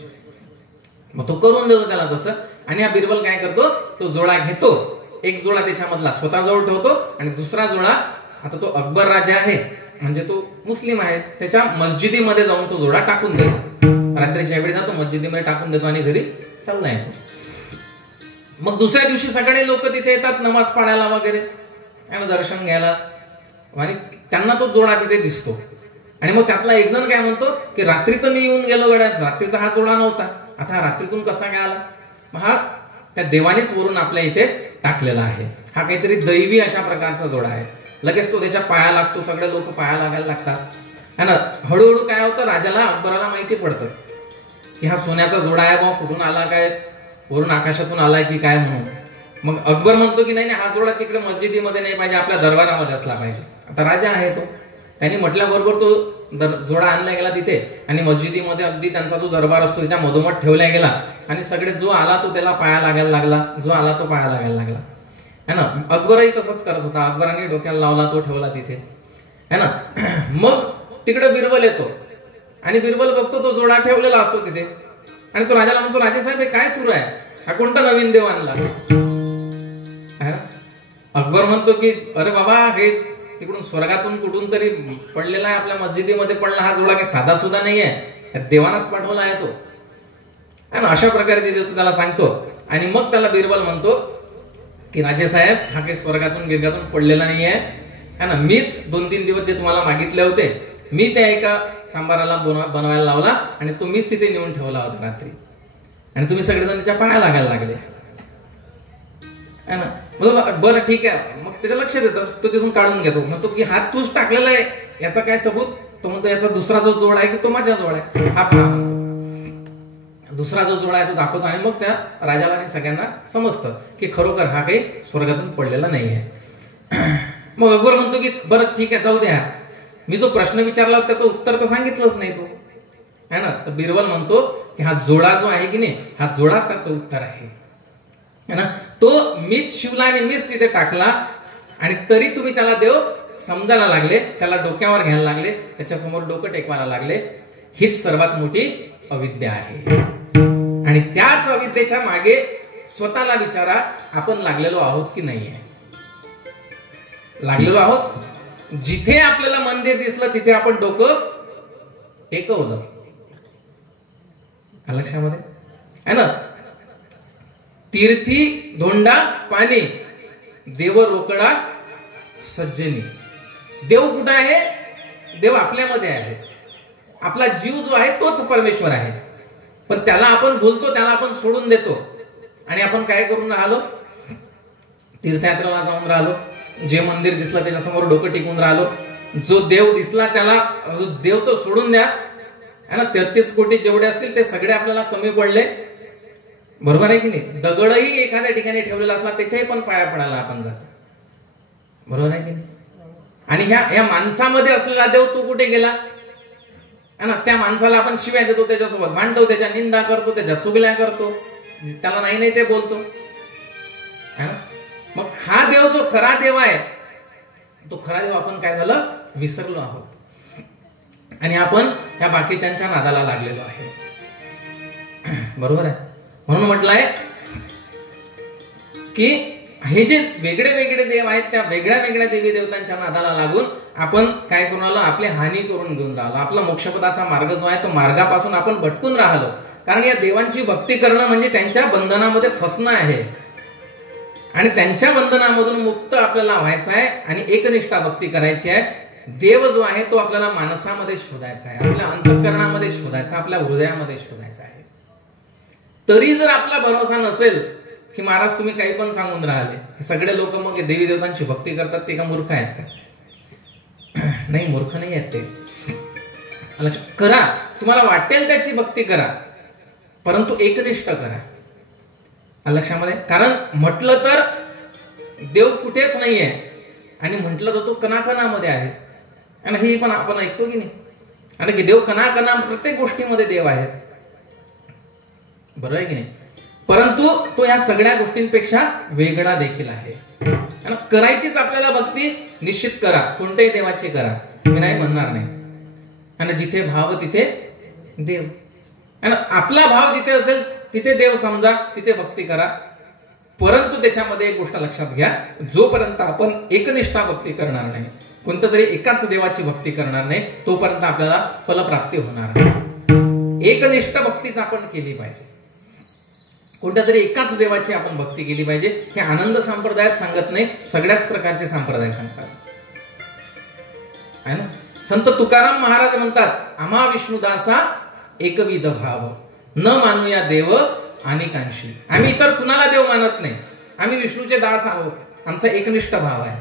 मग तो करून देतो त्याला तसं. आणि हा बिरबल काय करतो, तो जोडा घेतो, एक जोडा त्याच्यामधला स्वतःजवळ ठेवतो आणि दुसरा जोडा, आता तो अकबर राजा आहे म्हणजे तो मुस्लिम आहे, त्याच्या मस्जिदीमध्ये जाऊन तो जोडा टाकून देतो. रात्रीच्या वेळी जातो मस्जिदीमध्ये टाकून देतो आणि घरी चालला येतो. मग दुसऱ्या दिवशी सगळे लोक तिथे येतात नमाज पढायला वगैरे आणि दर्शन घ्यायला, आणि त्यांना तो जोडा तिथे दिसतो. आणि मग त्यातला एक जण काय म्हणतो की रात्री तर मी येऊन गेलो गड्यात, रात्री तर हा जोडा नव्हता, आता हा रात्रीतून कसा काय आला? मग हा त्या देवानेच वरून आपल्या इथे टाकलेला आहे. हा काहीतरी दैवी अशा प्रकारचा जोडा आहे. लगेच तो त्याच्या पाया लागतो, सगळे लोक पाया लागायला लागतात है ना. हळूहळू काय होतं, राजाला अकबराला माहिती पडतं की हा सोन्याचा जोडा आहे बा, कुठून आला, काय वरून आकाशातून आलाय की काय म्हणून. मग अकबर म्हणतो की नाही नाही, हा जोडा तिकडे मस्जिदीमध्ये नाही पाहिजे, आपल्या दरबारामध्ये असला पाहिजे. आता राजा आहे तो, त्यांनी म्हटल्याबरोबर तो जोडा आणला गेला तिथे आणि मस्जिदीमध्ये अगदी त्यांचा जो दरबार असतो त्याच्या मधोमध ठेवला गेला आणि सगळे जो आला तो त्याला पाया लागायला लागला, जो आला तो पाया लागायला लागला है ना. अकबरही तसंच करत होता, अकबराने डोक्याला लावला, तो ठेवला तिथे है ना. मग तिकडे बिरबल येतो आणि बिरबल बघतो तो जोडा ठेवलेला असतो तिथे आणि तो राजाला म्हणतो, राजेसाहेब हे काय सुरू आहे, हा कोणता नवीन देव आणला? अकबर म्हणतो की अरे बाबा, हे तिकडून स्वर्गातून कुठून तरी पडलेला आहे, आपल्या मस्जिदीमध्ये पडला हा जोडा, काही साधा सुद्धा नाहीये, देवानाच पाठवला आहे तो है ना. अशा प्रकारे तिथे तो त्याला सांगतो आणि मग त्याला बिरबल म्हणतो की राजेसाहेब हा काही स्वर्गातून गिरगातून पडलेला नाहीये है ना. मीच 2-3 दिवस जे तुम्हाला मागितले होते, मी त्या एका सांबाराला बनवायला लावला आणि तुम्हीच तिथे नेऊन ठेवला होता रात्री आणि तुम्ही सगळेजण त्याच्या पाया लागायला लागले है ना. बरं ठीक आहे. मग त्याच्या लक्षात येतं, तो तिथून काढून घेतो, म्हणतो की हात तूच टाकलेला आहे, याचा काय सबूत? तो म्हणतो याचा दुसरा जो जोड आहे की तो माझा जोड आहे, हा पहा म्हणतो. दुसरा जो जोड आहे तो दाखवतो आणि मग त्या राजाला आणि सगळ्यांना समजतं की खरोखर हा काही स्वर्गातून पडलेला नाही आहे. मग अकबर म्हणतो की बरं ठीक आहे, जाऊ द्या, मी जो प्रश्न विचारला त्याचं उत्तर तर सांगितलंच नाही तो है ना. तर बिरबल म्हणतो की हा जोडा जो आहे की नाही, हा जोडाच त्याचं उत्तर आहे है ना. तो मीच शिवला आणि मीच तिथे टाकला आणि तरी तुम्ही त्याला देव समजायला लागले, त्याला डोक्यावर घ्यायला लागले, त्याच्यासमोर डोकं टेकवायला लागले. हीच सर्वात मोठी अविद्या आहे आणि त्याच अविद्येच्या मागे स्वतःला विचारा, आपण लागलेलो आहोत की नाहीये? लागलेलो आहोत. जिथे आपल्याला मंदिर दिसलं तिथे आपण डोकं टेकवलं, लक्षामध्ये है ना. तीर्थी धोंडा पाणी, देव रोकडा सज्जनी. देव कुठं आहे? देव आपल्यामध्ये आहे. आपला जीव जो आहे तोच परमेश्वर आहे, पण त्याला आपण भूलतो, त्याला आपण सोडून देतो आणि आपण काय करून राहिलो? तीर्थयात्रेला जाऊन राहिलो, जे मंदिर दिसलं त्याच्यासमोर डोकं टिकून राहिलो, जो देव दिसला त्याला देव तो सोडून द्या है ना. 33 कोटी जेवढे असतील ते सगळे आपल्याला कमी पडले, बरोबर आहे की नाही. दगडही एखाद्या ठिकाणी ठेवलेला असला त्याच्याही पण पाया पडायला आपण जातो, बरोबर आहे की नाही. आणि ह्या माणसामध्ये असलेला देव तो कुठे गेला है ना. त्या माणसाला आपण शिव्या देतो, त्याच्यासोबत भांडतो, त्याच्या निंदा करतो, त्याच्या चुगल्या करतो, त्याला नाही नाही ते बोलतो है ना. मग हा देव जो खरा देव आहे, तो खरा देव आपण काय झालं, विसरलो आहोत आणि आपण या बाकीच्यांच्या नादाला लागलेलो आहे, बरोबर आहे. म्हणून म्हटलंय की हे जे वेगळे वेगळे देव आहेत, त्या वेगळ्या वेगळ्या देवी देवतांच्या नादाला लागून आपण काय करून राहिलो, आपली हानी करून घेऊन राहिलो. आपला मोक्षपदाचा मार्ग जो आहे तो मार्गापासून आपण भटकून राहिलो. कारण या देवांची भक्ती करणं म्हणजे त्यांच्या बंधनामध्ये फसणं आहे आणि त्यांच्या बंधनामधून मुक्त आपल्याला व्हायचं आहे आणि एकनिष्ठा भक्ती करायची आहे. देव जो आहे तो आपल्याला मानसामध्ये शोधायचा आहे, आपल्या अंतःकरणामध्ये शोधायचा, आपल्या हृदयामध्ये शोधायचा आहे. तरी जर आपला भरोसा नसेल की महाराज तुम्ही काही पण सांगून राहिले, हे सगळे लोक मग देवी देवतांची भक्ती करतात, ते का मूर्ख आहेत का? नाही, मूर्ख नाही आहेत ते. करा, तुम्हाला वाटेल त्याची भक्ती करा, परंतु एकनिष्ठ करा, लक्षामध्ये. कारण म्हटलं तर देव कुठेच नाहीये आणि म्हटलं तर तो कणाकणामध्ये आहे आणि हे पण आपण ऐकतो की नाही, आणि की देव कणाकणा प्रत्येक गोष्टीमध्ये देव आहे, बरोबर आहे की नाही. परंतु तो या सगळ्या गोष्टींपेक्षा वेगळा देखील आहे. करायचीच आपल्याला भक्ती निश्चित करा, कोणत्याही देवाची करा, मी नाही म्हणणार नाही. आणि जिथे भाव तिथे देव, आणि आपला भाव जिथे असेल तिथे देव समजा, तिथे भक्ती करा. परंतु त्याच्यामध्ये एक गोष्ट लक्षात घ्या, जोपर्यंत आपण एकनिष्ठा भक्ती करणार नाही, कोणत्या तरी एकाच देवाची भक्ती करणार नाही, तोपर्यंत आपल्याला फलप्राप्ती होणार नाही. एकनिष्ठ भक्तीच आपण केली पाहिजे, कोणत्या तरी एकाच देवाची आपण भक्ती केली पाहिजे. हे आनंद संप्रदायात सांगत नाही, सगळ्याच प्रकारचे संप्रदाय सांगतात आहे ना. संत तुकाराम महाराज म्हणतात, आम्हा विष्णुदासा एकविध भाव, न मानूया देव अनेकांशी. आम्ही इतर कुणाला देव मानत नाही, आम्ही विष्णूचे दास आहोत, आमचा एकनिष्ठ भाव आहे,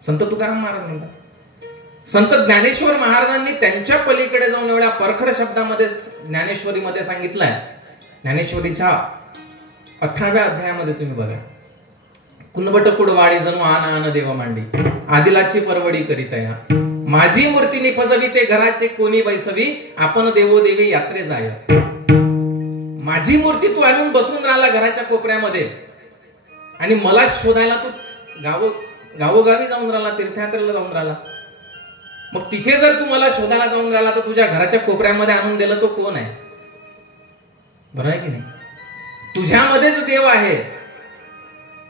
संत तुकाराम महाराज म्हणतात. संत ज्ञानेश्वर महाराजांनी त्यांच्या पलीकडे जाऊन एवढ्या परखड शब्दामध्ये ज्ञानेश्वरीमध्ये सांगितलंय. ज्ञानेश्वरीच्या 18व्या अध्यायामध्ये तुम्ही बघा, कुणबटकुड वाडी जणू आन आन देव मांडी, आदिलाची परवडी करीतया, माझी मूर्ती निपजवी ते घराचे कोणी बैसवी, आपण देवो देवी यात्रे जाय. माझी मूर्ती तू आणून बसून राहिला घराच्या कोपऱ्यामध्ये आणि मला शोधायला तू गावोगावी जाऊन राहिला, तीर्थयात्रेला जाऊन राहिला. मग तिथे जर तू मला शोधायला जाऊन राहिला तर तुझ्या घराच्या कोपऱ्यामध्ये आणून दिलं तो कोण आहे? बरं आहे की नाही? तुझ्यामध्येच देव आहे,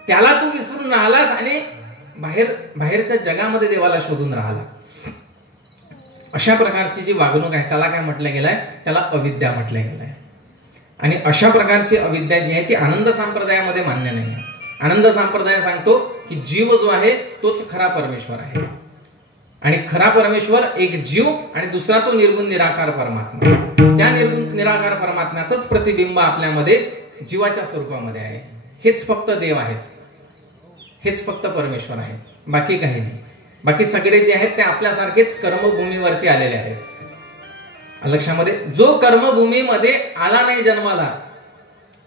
त्याला तू विसरून राहिलास आणि बाहेरच्या जगामध्ये देवाला शोधून राहिला. अशा प्रकारची जी वागणूक आहे त्याला काय म्हटलं गेलंय? त्याला अविद्या म्हटलं गेलंय. आणि अशा प्रकारची अविद्या जी आहे ती आनंद संप्रदायामध्ये मान्य नाही आहे. आनंद संप्रदाय सांगतो की जीव जो आहे तोच खरा परमेश्वर आहे, आणि खरा परमेश्वर एक जीव आणि दुसरा तो निर्गुण निराकार परमात्मा. त्या निर्गुण निराकार परमात्म्याचंच प्रतिबिंब आपल्यामध्ये जीवाच्या स्वरूपामध्ये आहे. हेच फक्त देव आहेत, हेच फक्त परमेश्वर आहे, बाकी काही नाही. बाकी सगळे जे आहेत ते आपल्यासारखेच कर्मभूमीवरती आलेले आहेत. लक्षामध्ये, जो कर्मभूमीमध्ये आला नाही जन्माला,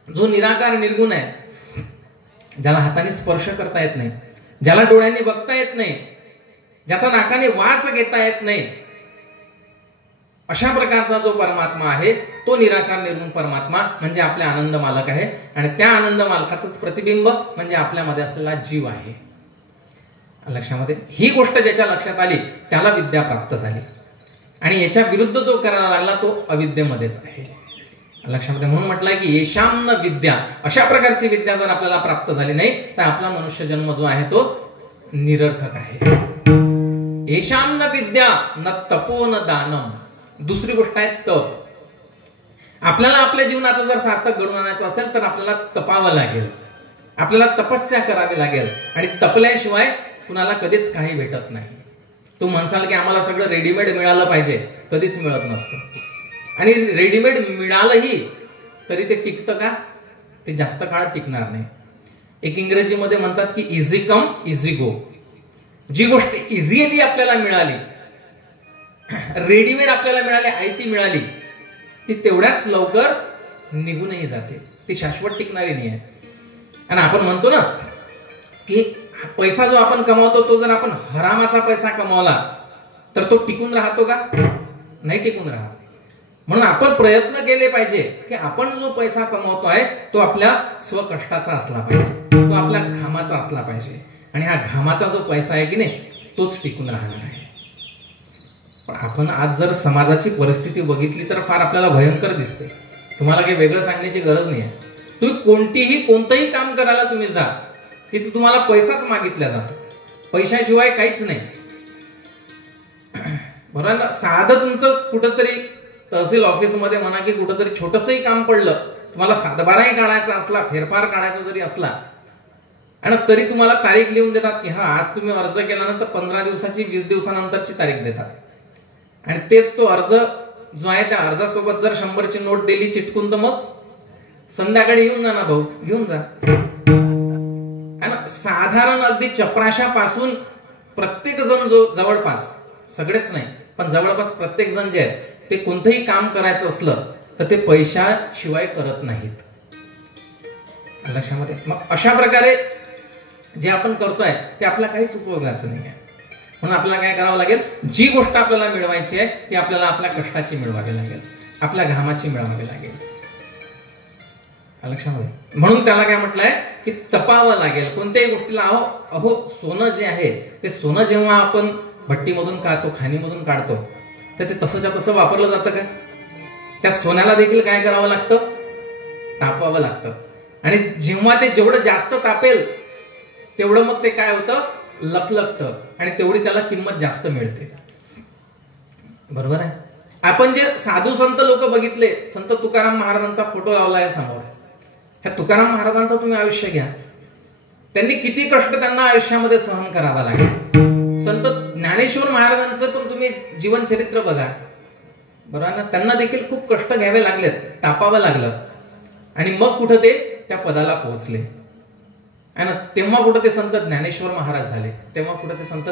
जो निराकार निर्गुण आहे, ज्याला हाताने स्पर्श करता येत नाही, ज्याला डोळ्यांनी बघता येत नाही, ज्याचा नाकाने वास घेता येत नाही, अशा प्रकारचा जो परमात्मा आहे तो निराकार निर्गुण परमात्मा म्हणजे आपल्या आनंद मालक आहे. आणि त्या आनंद मालकाचंच प्रतिबिंब म्हणजे आपल्यामध्ये असलेला जीव आहे. लक्षामध्ये, ही गोष्ट ज्याच्या लक्षात आली त्याला विद्या प्राप्त झाली, आणि याच्या विरुद्ध जो करायला लागला तो अविद्येमध्येच आहे. लक्षामध्ये, म्हणून म्हटलंय की येशाम न विद्या, अशा प्रकारची विद्या जर आपल्याला प्राप्त झाली नाही तर आपला मनुष्य जन्म जो आहे तो निरर्थक आहे. येशाम न विद्या न तपो न दानम. दुसरी गोष्ट आहे तप. आपल्याला आपल्या जीवनाचं जर सार्थक घडवून आणायचं असेल तर आपल्याला तपावं लागेल, आपल्याला तपस्या करावी लागेल, आणि तपल्याशिवाय कुणाला कधीच काही भेटत नाही. तू म्हणसाल की आम्हाला सगळं रेडीमेड मिळालं पाहिजे, कधीच मिळत नसतं. आणि रेडीमेड मिळालंही तरी ते टिकतं का? ते जास्त काळ टिकणार नाही. एक इंग्रजीमध्ये म्हणतात की इझी कम इझी गो. जी गोष्ट इझिली आपल्याला मिळाली, रेडीमेड आपल्याला मिळाली, आयती मिळाली, ती तेवढ्याच लवकर निघूनही जाते, ती शाश्वत टिकणारी नाही आहे. आणि आपण म्हणतो ना की पैसा जो आपण कमावतो तो जर आपण हरामाचा पैसा कमावला तर तो टिकून राहतो का? नाही टिकून राहत. म्हणून आपण प्रयत्न केले पाहिजे की आपण जो पैसा कमावतोय तो आपल्या स्वकष्टाचा असला पाहिजे, तो आपल्या घामाचा असला पाहिजे, आणि हा घामाचा जो पैसा आहे की नाही तोच टिकून राहणार आहे. पण आपण आज जर समाजाची परिस्थिती बघितली तर फार आपल्याला भयंकर दिसते. तुम्हाला काही वेगळं सांगण्याची गरज नाही आहे. तुम्ही कोणतंही काम करायला तुम्ही जा, तिथे तुम्हाला पैसाच मागितला जातो, पैशाशिवाय काहीच नाही. बरोबर ना? साधं तुमचं कुठंतरी तहसील ऑफिसमध्ये म्हणा की कुठंतरी छोटंसंही काम पडलं, तुम्हाला सातबाराही काढायचा असला, फेरफार काढायचा जरी असला, आणि तरी तुम्हाला तारीख लिहून देतात की हा आज तुम्ही अर्ज केल्यानंतर 15 दिवसाची 20 दिवसानंतरची तारीख देतात. आणि तेच तो अर्ज जो आहे त्या अर्जासोबत जर 100ची नोट दिली चिटकून तर मग संध्याकाळी येऊन जा ना भाऊ, घेऊन जा. साधारण अगदी चपराशापासून प्रत्येक जण जो जवळपास, सगळेच नाही पण जवळपास प्रत्येक जण जे आहेत ते कोणतंही काम करायचं असलं तर ते पैशाशिवाय करत नाहीत. लक्षामध्ये, मग अशा प्रकारे जे आपण करतोय ते आपल्या काहीच उपयोगाचं नाही आहे. म्हणून आपल्याला काय करावं लागेल? जी गोष्ट आपल्याला मिळवायची आहे ती आपल्याला आपल्या कष्टाची मिळवावी लागेल, आपल्या घामाची मिळवावी लागेल. लक्षामध्ये, म्हणून त्याला काय म्हटलंय की तपावं लागेल कोणत्याही गोष्टीला. अहो सोनं जे आहे ते सोनं जेव्हा आपण भट्टीमधून काढतो, खाणीमधून काढतो, तर ते तसंच्या तसं वापरलं जातं का? त्या सोन्याला देखील काय करावं लागतं? तापवावं लागतं. आणि जेव्हा ते जेवढं जास्त तापेल तेवढं मग ते काय होतं? लखलखतं, आणि तेवढी त्याला किंमत जास्त मिळते. बरोबर आहे? आपण जे साधू संत लोक बघितले, संत तुकाराम महाराजांचा फोटो लावला आहे समोर. ह्या तुकाराम महाराजांचं तुम्ही आयुष्य घ्या, त्यांनी किती कष्ट त्यांना आयुष्यामध्ये सहन करावा लागेल. संत ज्ञानेश्वर महाराजांचं पण तुम्ही जीवन चरित्र बघा, बरोबर ना. त्यांना देखील खूप कष्ट घ्यावे लागलेत, तापावं लागलं, आणि मग कुठं ते त्या पदाला पोहोचले आहे ना. तेव्हा कुठं ते संत ज्ञानेश्वर महाराज झाले, तेव्हा कुठं ते संत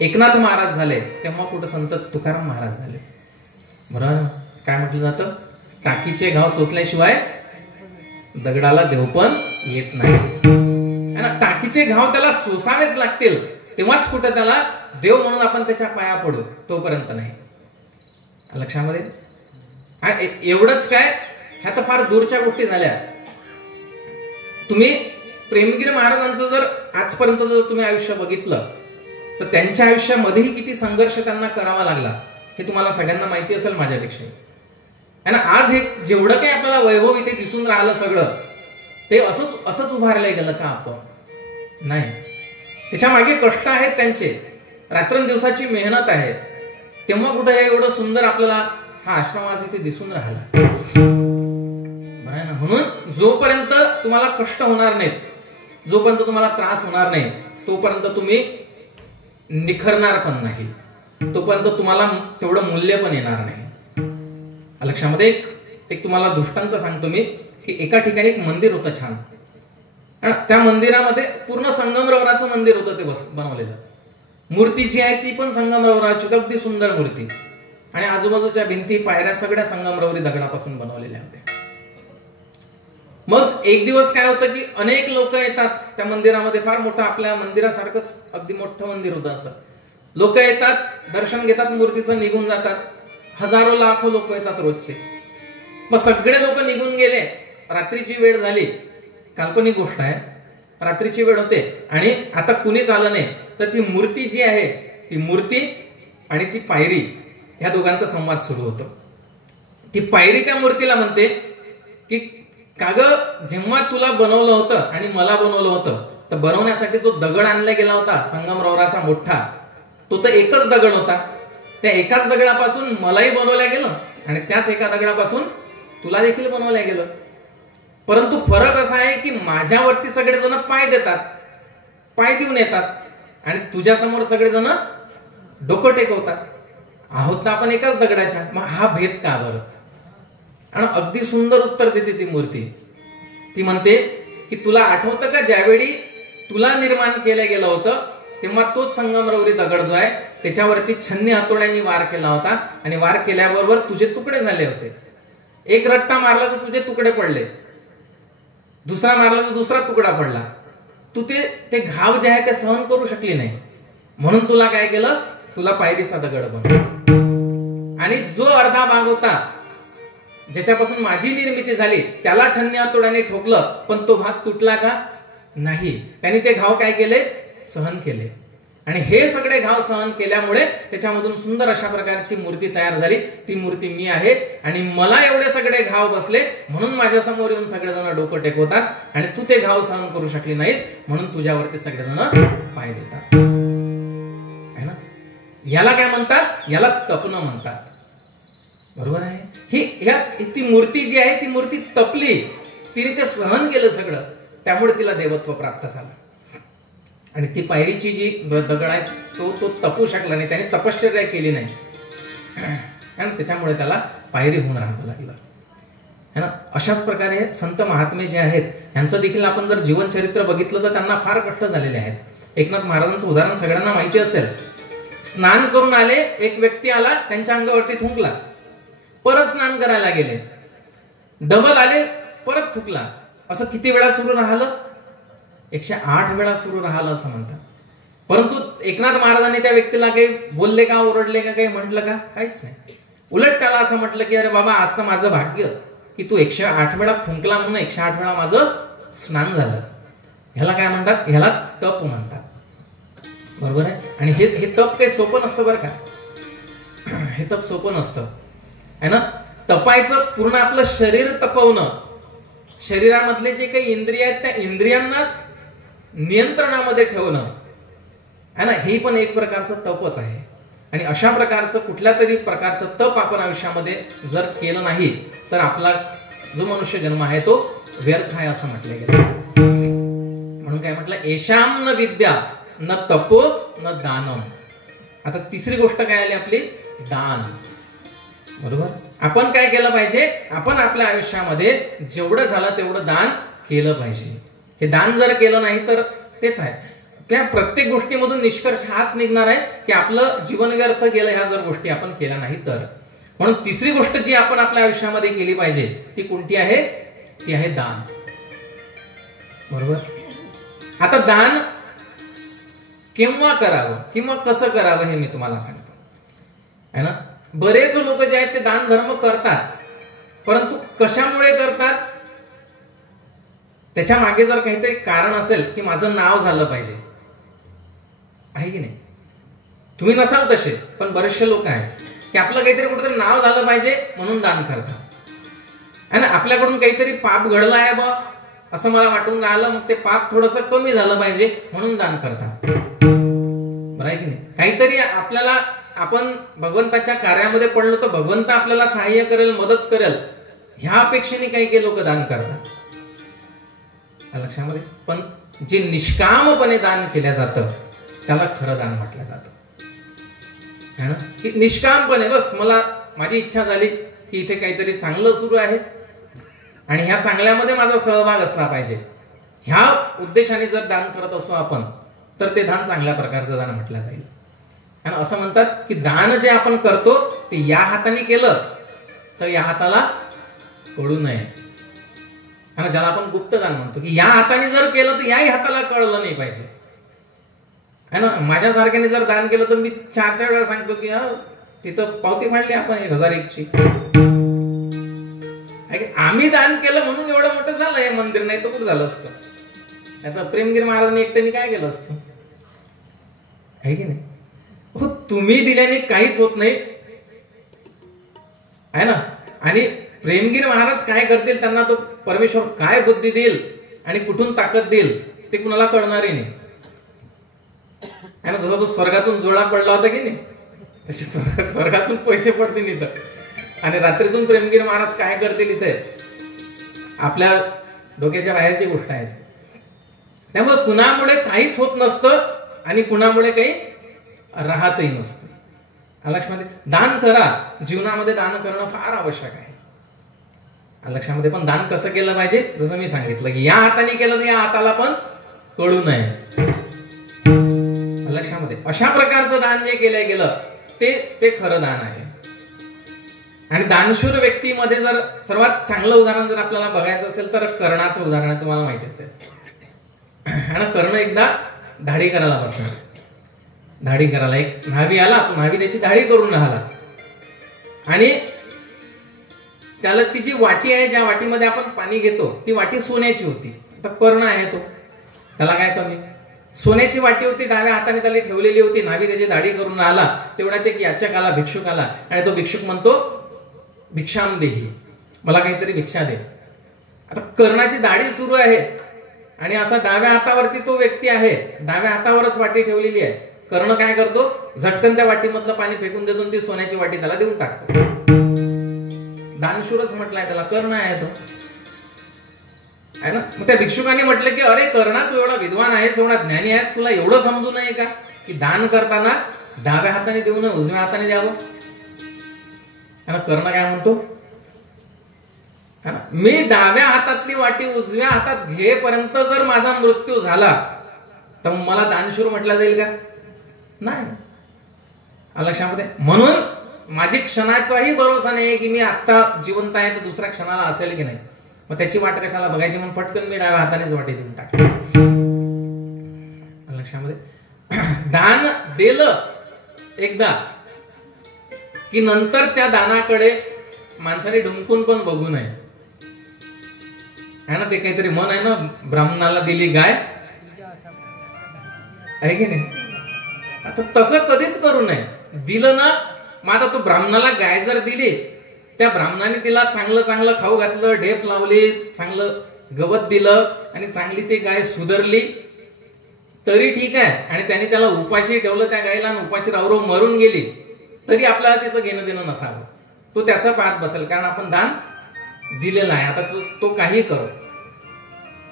एकनाथ महाराज झाले, तेव्हा कुठं संत तुकाराम महाराज झाले, बरोबर. काय म्हटलं जातं, टाकीचे घाव सोसल्याशिवाय दगडाला देवपण येत नाही है ना. टाकीचे घाव त्याला सोसावेच लागतील, तेव्हाच कुठं त्याला देव म्हणून आपण त्याच्या पाया पडू, तोपर्यंत नाही. लक्षामध्ये एवढंच काय, ह्या तर फार दूरच्या गोष्टी झाल्या. तुम्ही प्रेमगिरी महाराजांचं जर आजपर्यंत जर तुम्ही आयुष्य बघितलं तर त्यांच्या आयुष्यामध्येही किती संघर्ष त्यांना करावा लागला हे तुम्हाला सगळ्यांना माहिती असेल माझ्यापेक्षा है ना. आज हे जेवढं काही आपल्याला वैभव इथे दिसून राहिलं सगळं ते असंच उभारलं गेलं का आपण? नाही. त्याच्या मागे कष्ट आहेत त्यांचे, रात्रंदिवसाची मेहनत आहे, तेव्हा कुठं हे एवढं सुंदर आपल्याला हा आश्रम आज इथे दिसून राहिला, बरं आहे ना. म्हणून जोपर्यंत तुम्हाला कष्ट होणार नाहीत, जोपर्यंत तुम्हाला त्रास होणार नाही, तोपर्यंत तुम्ही निखरणार पण नाही, तोपर्यंत तुम्हाला तेवढं मूल्य पण येणार नाही. लक्षामध्ये एक तुम्हाला दृष्टांत सांगतो मी, की एका ठिकाणी एक मंदिर होतं छान, त्या मंदिरामध्ये पूर्ण संगमरवराचं मंदिर होतं ते बनवलेलं. मूर्ती जी आहे ती पण संगमरवराची, अगदी सुंदर मूर्ती, आणि आजूबाजूच्या भिंती पायऱ्या सगळ्या संगमरवरी दगडापासून बनवलेल्या होत्या. मग एक दिवस काय होतं की अनेक लोक येतात त्या मंदिरामध्ये, फार मोठं आपल्या मंदिरासारखंच अगदी मोठं मंदिर होतं असं. लोक येतात, दर्शन घेतात मूर्तीचं, निघून जातात. हजारो लाखो लोक येतात रोजचे. मग सगळे लोक निघून गेले, रात्रीची वेळ झाली, काल्पनिक गोष्ट आहे, रात्रीची वेळ होते आणि आता कुणीच आलं नाही. तर ती मूर्ती जी आहे, ती मूर्ती आणि ती पायरी ह्या दोघांचा संवाद सुरू होतो. ती पायरी त्या मूर्तीला म्हणते की काग, जेव्हा तुला बनवलं होतं आणि मला बनवलं होतं, तर बनवण्यासाठी जो दगड आणला गेला होता संगमरवराचा मोठा, तो तर एकच दगड होता. त्या एकाच दगडापासून मलाही बनवलं गेलं आणि त्याच एका दगडापासून तुला देखील बनवलं गेलं. परंतु फरक असा आहे की माझ्यावरती सगळेजण पाय देतात, पाय देऊन येतात, आणि तुझ्या समोर सगळेजण डोकं टेकवतात. आहोत ना आपण एकाच दगडाच्या, मग हा भेद का बरं? आणि अगदी सुंदर उत्तर देते ती मूर्ती. ती म्हणते की तुला आठवतं का, ज्यावेळी तुला निर्माण केलं गेलं होतं तेव्हा तोच संगमरवरी दगड जो आहे त्याच्यावरती छन्नी हातोड्यांनी वार केला होता, आणि वार केल्याबरोबर तुझे तुकडे झाले होते. एक रट्टा मारला तर तुझे तुकडे पडले, दुसरा मारला तर दुसरा तुकडा पडला. तू ते घाव जे आहे ते सहन करू शकली नाही, म्हणून तुला काय केलं, तुला पायरीचा दगड बनवला. आणि जो अर्धा भाग होता ज्याच्यापासून माझी निर्मिती झाली त्याला छन्नी हातोड्याने ठोकलं, पण तो भाग तुटला का? नाही. त्यांनी ते घाव काय केले, सहन केले. आणि हे सगळे घाव सहन केल्यामुळे त्याच्यामधून सुंदर अशा प्रकारची मूर्ती तयार झाली. ती मूर्ती मी आहे, आणि मला एवढे सगळे घाव बसले म्हणून माझ्या समोर येऊन सगळेजण डोकं टेकवतात, आणि तू ते घाव सहन करू शकली नाहीस म्हणून तुझ्यावरती सगळेजण पाय देतात, है ना. याला काय म्हणतात, याला तपणं म्हणतात, बरोबर आहे. ती मूर्ती जी आहे ती मूर्ती तपली, तिने ते सहन केलं सगळं, त्यामुळे तिला देवत्व प्राप्त झालं. आणि ती पायरीची जी दगड आहे तो तपू शकला नाही, त्याने तपश्चर्या केली नाही, आणि त्याच्यामुळे त्याला पायरी होऊन राहावं लागलं, है ना. अशाच प्रकारे संत महात्मे जे आहेत यांचं देखील आपण जर जीवन चरित्र बघितलं तर त्यांना फार कष्ट झालेले आहेत. एकनाथ महाराजांचं उदाहरण सगळ्यांना माहिती असेल. स्नान करून आले, एक व्यक्ती आला, त्यांच्या अंगावरती थुंकला, परत स्नान करायला गेले, डबल आले, परत थुकला. असं किती वेळा सुरू राहिलं? 108 वेळा सुरू राहिलं असं म्हणतात. परंतु एकनाथ महाराजांनी त्या व्यक्तीला काही बोलले का, ओरडले का, काही म्हटलं का? काहीच नाही. उलट त्याला असं म्हटलं की अरे बाबा, आज तर माझं भाग्य की तू 108 वेळा थुंकला, म्हणून 108 वेळा माझं स्नान झालं. ह्याला काय म्हणतात? ह्याला तप म्हणतात, बरोबर आहे. आणि हे तप काही सोपं नसतं बरं का, हे तप सोपं नसतं, है ना. तपायचं पूर्ण आपलं शरीर तपवणं, शरीरामधले जे काही इंद्रिय आहेत त्या इंद्रियांना नियंत्रणामध्ये ठेवणं, है ना, हे पण एक प्रकारचं तपच आहे. आणि अशा प्रकारचं कुठल्या तरी प्रकारचं तप आपण आयुष्यामध्ये जर केलं नाही तर आपला जो मनुष्य जन्म आहे तो व्यर्थ आहे असं म्हटलं गेलं. म्हणून काय म्हटलं, एशाम न विद्या न तपो न दानम. आता तिसरी गोष्ट काय आली आपली, दान. बरोबर. आपण काय केलं पाहिजे, आपण आपल्या आयुष्यामध्ये जेवढं झालं तेवढं दान केलं पाहिजे. हे दान जर केलं नाही तर तेच आहे, त्या प्रत्येक गोष्टीमधून निष्कर्ष हाच निघणार आहे की आपलं जीवन व्यर्थ गेलं ह्या जर गोष्टी आपण केल्या नाही तर. म्हणून तिसरी गोष्ट जी आपण आपल्या आयुष्यामध्ये केली पाहिजे ती कोणती आहे, ती आहे दान. बरोबर. आता दान केव्हा करावं किंवा कसं करावं हे मी तुम्हाला सांगतो है ना. बरेच लोक जे आहेत ते दान धर्म करतात, परंतु कशामुळे करतात, त्याच्या मागे जर काहीतरी कारण असेल की माझं नाव झालं पाहिजे, आहे की नाही. तुम्ही नसाल तसे, पण बरेचसे लोक आहेत की आपलं काहीतरी कुठेतरी नाव झालं पाहिजे म्हणून दान करतात है ना. आपल्याकडून काहीतरी पाप घडलं आहे बा असं मला वाटून राहिलं, मग ते पाप थोडंसं कमी झालं पाहिजे म्हणून दान करतात. बरं आहे की नाही. काहीतरी आपल्याला, आपण भगवंताच्या कार्यामध्ये पडलो तर भगवंत आपल्याला सहाय्य करेल, मदत करेल, ह्या अपेक्षेने काही लोक दान करतात लक्षामध्ये. पण जे निष्कामपणे दान केलं जातं त्याला खरं दान म्हटलं जातं है ना. की निष्कामपणे बस मला माझी इच्छा झाली की इथे काहीतरी चांगलं सुरू आहे आणि ह्या चांगल्यामध्ये माझा सहभाग असला पाहिजे, ह्या उद्देशाने जर दान करत असो आपण तर ते दान चांगल्या प्रकारचं दान म्हटलं जाईल. आणि असं म्हणतात की दान जे आपण करतो ते या हाताने केलं तर या हाताला कळू नये, आणि ज्याला आपण गुप्तदान म्हणतो की या हाताने जर केलं तर याही हाताला कळलं नाही पाहिजे है ना. माझ्यासारख्याने जर दान केलं तर मी 4 वेळा सांगतो की तिथं पावती मांडली आपण 1001ची. आम्ही दान केलं म्हणून एवढं मोठं झालं हे मंदिर, नाही तर कुठं झालं असतं. आता प्रेमगिरी महाराजांनी एकट्याने काय केलं असतं, आहे की नाही. हो, तुम्ही दिल्याने काहीच होत नाही आहे ना. आणि प्रेमगिरी महाराज काय करतील, त्यांना तो परमेश्वर काय बुद्धी देईल आणि कुठून ताकद देईल ते कुणाला कळणारही नाही है ना. जसा तो स्वर्गातून जोळा पडला होता की नाही, तसे स्वर्गातून पैसे पडतील इथं, आणि रात्रीतून प्रेमगिरी महाराज काय करतील इथे आपल्या डोक्याच्या बाहेरची गोष्ट आहे. त्यामुळे कुणामुळे काहीच होत नसतं आणि कुणामुळे काही राहतही नसतं. लक्षामध्ये दान करा, जीवनामध्ये दान करणं फार आवश्यक आहे लक्षामध्ये. पण दान कसं केलं पाहिजे, जसं मी सांगितलं की या हाताने केलं तर या हाताला पण कळू नये लक्षामध्ये. अशा प्रकारचं दान जे केलं गेलं ते खरं दान आहे. आणि दानशूर व्यक्तीमध्ये जर सर्वात चांगलं उदाहरण जर आपल्याला बघायचं असेल तर कर्णाचं उदाहरण आहे, तुम्हाला माहिती असेल. आणि कर्ण एकदा दाढी करायला बसला, दाढी करायला एक न्हावी आला, तो न्हावी त्याची दाढी करून राहिला, आणि त्याला ती जी वाटी आहे, ज्या वाटीमध्ये आपण पाणी घेतो ती वाटी सोन्याची होती. तर कर्ण आहे तो, त्याला काय कमी, सोन्याची वाटी होती, डाव्या हाताने त्याला ठेवलेली होती, न्हावी त्याची दाढी करून राहिला. तेवढ्यात एक याचक आला, भिक्षुक आला, आणि तो भिक्षुक म्हणतो भिक्षाम देही, मला काहीतरी भिक्षा दे. आता कर्णाची दाढी सुरू आहे आणि असा डाव्या हातावरती तो व्यक्ती आहे, डाव्या हातावरच वाटी ठेवलेली आहे. कर्ण काय करतो, झटकन त्या वाटीमधलं पाणी फेकून देतो, ती सोन्याची वाटी त्याला देऊन टाकतो. दानशूरच म्हटलाय त्याला, कर्ण आहे तो आहे ना. मग त्या भिक्षुकाने म्हटलं की अरे कर्णा, तू एवढा विद्वान आहेस, एवढा ज्ञानी आहेस, तुला एवढं समजू नये का की दान करताना डाव्या हाताने देऊ नये, उजव्या हाताने द्यावं. कर्ण काय म्हणतो, मी डाव्या हातातली वाटी उजव्या हातात घेपर्यंत जर माझा मृत्यू झाला तर मला दानशूर म्हटलं जाईल का, नाही लक्षामध्ये. म्हणून माझी क्षणाचाही भरोसा नाही की मी आता जिवंत आहे तर दुसऱ्या क्षणाला असेल की नाही. मग त्याची वाट कशाला बघायची, म्हणून पटकन मी डाव्या हातानेच वाटी देऊन टाकली लक्षामध्ये. दान दिलं एकदा की नंतर त्या दानाकडे माणसाने ढुंकून पण बघू नये है ना. ते काहीतरी मन आहे ना, ब्राह्मणाला दिली गाय, आहे की नाही. आता तसं कधीच करू नये. दिलं ना, मग आता तो ब्राह्मणाला गाय जर दिली, त्या ब्राह्मणाने तिला चांगलं चांगलं खाऊ घातलं, ढेप लावली, चांगलं गवत दिलं आणि चांगली ती गाय सुधरली तरी ठीक आहे, आणि त्याने त्याला उपाशी ठेवलं त्या गायला, उपाशी रावरो मरून गेली तरी आपल्याला तिचं घेणं देणं नसावं. तो त्याचा पाहत बसेल, कारण आपण दान दिलेलं आहे. आता तो काही करो,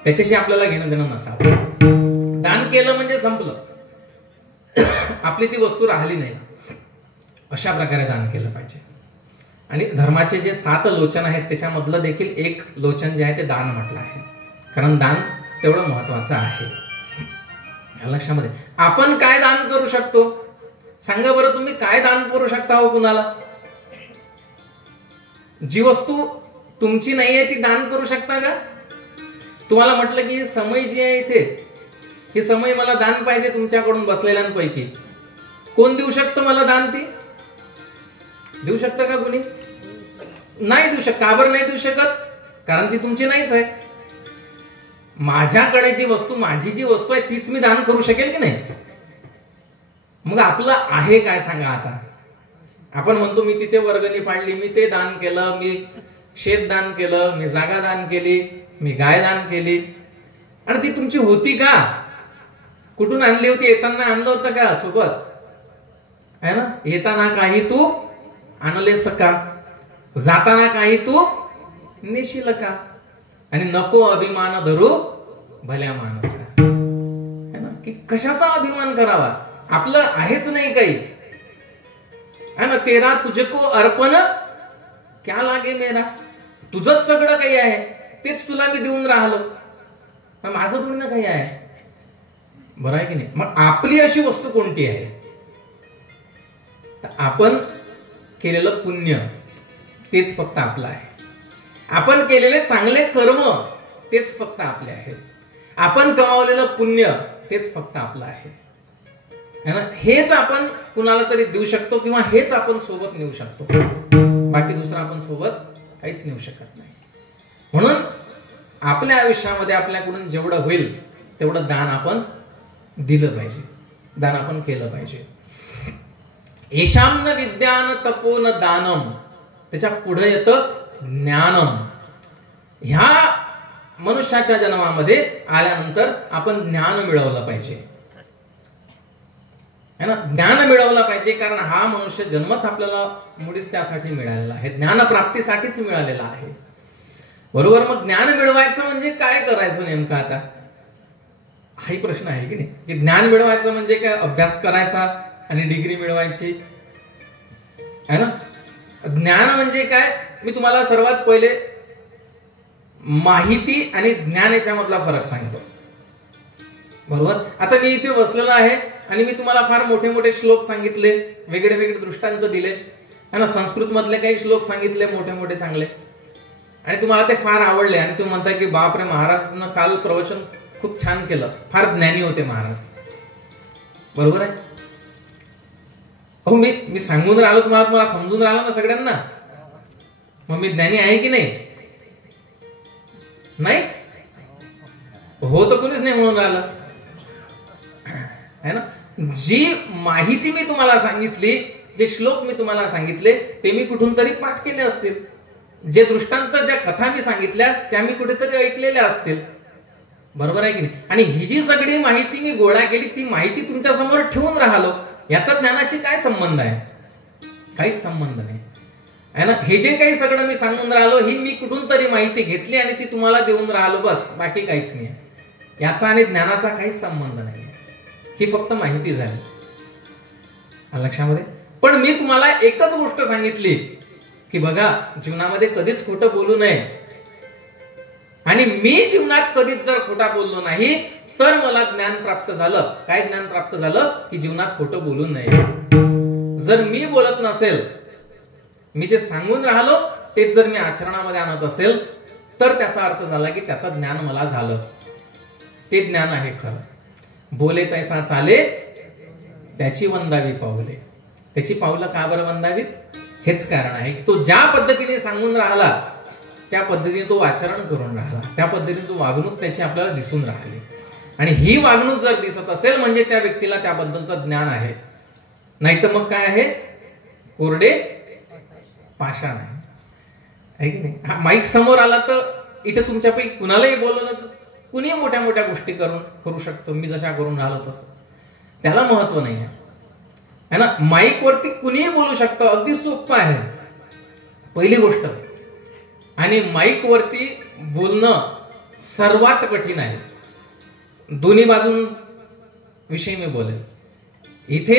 त्याच्याशी आपल्याला घेणं देणं नसावं. दान केलं म्हणजे संपलं. आपली ती वस्तू राहिली नाही, अशा प्रकारे दान केलं पाहिजे. आणि धर्माचे जे 7 लोचन आहेत त्याच्यामधलं देखील एक लोचन जे आहे ते दान म्हटलं आहे, कारण दान तेवढं महत्वाचं आहे. लक्षामध्ये आपण काय दान करू शकतो? सांगा बरं, तुम्ही काय दान करू शकता हो कुणाला? जी वस्तू तुमची नाहीये ती दान करू शकता का? तुम्हाला म्हटलं की समय जी आहे इथे, ही समय मला दान पाहिजे तुमच्याकडून बसलेल्यांपैकी, कोण देऊ शकतं मला दान? ती देऊ शकतं का कोणी? नाही देऊ शकत. का बरं नाही देऊ शकत? कारण ती तुमची नाहीच आहे. माझ्याकडे जी वस्तू, माझी जी वस्तू आहे तीच मी दान करू शकेल की नाही? मग आपलं आहे काय सांगा आता? आपण म्हणतो मी तिथे वर्गणी पाडली, मी ते दान केलं, मी शेत दान केलं, मी जागा दान केली, मी गाय दान केली. आणि ती तुमची होती का? कुठून आणली होती? येताना आणलं होतं का सोबत? है ना? येताना काही तू आणलेस का? जाताना काही तू नेशील का? आणि नको अभिमान धरू भल्या माणसा. है ना? की कशाचा अभिमान करावा? आपलं आहेच नाही काही, है ना? तेरा तुझको अर्पण क्या लागे मेरा. तुझंच सगळं काही आहे, तेच तुला मी देऊन राहिलो, माझं थोडी ना काही आहे. बरं आहे की नाही? मग आपली अशी वस्तू कोणती आहे? तर आपण केलेलं पुण्य तेच फक्त आपलं आहे. आपण केलेले चांगले कर्म तेच फक्त आपले आहेत. आपण कमावलेलं पुण्य तेच फक्त आपलं आहे. हेच आपण कुणाला तरी देऊ शकतो किंवा हेच आपण सोबत नेऊ शकतो. बाकी दुसरं आपण सोबत काहीच नेऊ शकत नाही. म्हणून आपल्या आयुष्यामध्ये आपल्याकडून जेवढं होईल तेवढं दान आपण दिलं पाहिजे, दान आपण केलं पाहिजे. येशाम्न विद्यान तपोन दानम, त्याच्या पुढे येतं ज्ञानम. ह्या मनुष्याच्या जन्मामध्ये आल्यानंतर आपण ज्ञान मिळवलं पाहिजे, है ना? ज्ञान मिळवलं पाहिजे, कारण हा मनुष्य जन्मच आपल्याला मुळीच त्यासाठी मिळालेला आहे, ज्ञानप्राप्तीसाठीच मिळालेला आहे. बरोबर? मग ज्ञान मिळवायचं म्हणजे काय करायचं नेमकं? आता हाही प्रश्न आहे की नाही, की ज्ञान मिळवायचं म्हणजे काय? अभ्यास करायचा आणि डिग्री मिळवायची, है ना? ज्ञान म्हणजे काय? मी तुम्हाला सर्वात पहिले माहिती आणि ज्ञान याच्यामधला फरक सांगतो. बरोबर? आता मी इथे बसलेलो आहे आणि मी तुम्हाला फार मोठे मोठे श्लोक सांगितले, वेगळे वेगळे दृष्टांत दिले, है ना? संस्कृत मधले काही श्लोक सांगितले मोठे मोठे चांगले, आणि तुम्हाला ते फार आवडले आणि तुम्ही म्हणताय की बापरे, महाराजांना काल प्रवचन खूप छान केलं, फार ज्ञानी होते महाराज. बरोबर आहे? हो, मी सांगून राहिलो तुम्हाला समजून राहिलो ना सगळ्यांना? मग मी ज्ञानी आहे की नाही? नाही हो, तर कोणीच नाही म्हणून राहिलं, है ना? जी माहिती मी तुम्हाला सांगितली, जे श्लोक मी तुम्हाला सांगितले ते मी कुठून तरी पाठ केले असतील, जे दृष्टांत, ज्या कथा मी सांगितल्या त्या मी कुठेतरी ऐकलेल्या असतील. बरोबर आहे की नाही? आणि ही जी सगळी माहिती मी गोळा केली, ती माहिती तुमच्या समोर ठेवून राहिलो, याचा ज्ञानाशी काय संबंध आहे? काहीच संबंध नाही, है ना? हे जे काही सगळं मी सांगून राहिलो, ही मी कुठून तरी माहिती घेतली आणि ती तुम्हाला देऊन राहिलो, बस, बाकी काहीच नाही. याचा आणि ज्ञानाचा काहीच संबंध नाही, ही फक्त माहिती झाली. लक्षामध्ये? पण मी तुम्हाला एकच गोष्ट सांगितली की बघा, जीवनामध्ये कधीच खोटं बोलू नये, आणि मी जीवनात कधीच जर खोटा बोललो नाही तर मला ज्ञान प्राप्त झालं. काय ज्ञान प्राप्त झालं? की जीवनात खोटं बोलू नये. जर मी बोलत नसेल, मी जे सांगून राहिलो तेच जर मी आचरणामध्ये आणत असेल, तर त्याचा अर्थ झाला की त्याचं ज्ञान मला झालं. ते ज्ञान आहे खरं. बोले तैसा चाले, त्याची वंदावी पाऊले. त्याची पावलं का बरं वंदावीत? हेच कारण आहे की तो ज्या पद्धतीने सांगून राहिला त्या पद्धतीने तो आचरण करून राहिला, त्या पद्धतीने तो वागणूक त्याची आपल्याला दिसून राहिली. आणि ही वागणूक जर दिसत असेल म्हणजे त्या व्यक्तीला त्याबद्दलचं ज्ञान आहे. नाही तर मग काय आहे? कोरडे पाषाण आहे की नाही? माईक समोर आला तर इथे तुमच्यापैकी कुणालाही बोलवलं तर कुणी मोठ्या मोठ्या गोष्टी करू शकतो, मी जशा करून राहिलो तसं. त्याला महत्व नाही आहे, है ना? माईक वरती कुणीही बोलू शकतं, अगदी सोपं आहे पहिली गोष्ट. आणि माईक वरती बोलणं सर्वात कठीण आहे. दोन्ही बाजूंविषयी मी बोलेल. इथे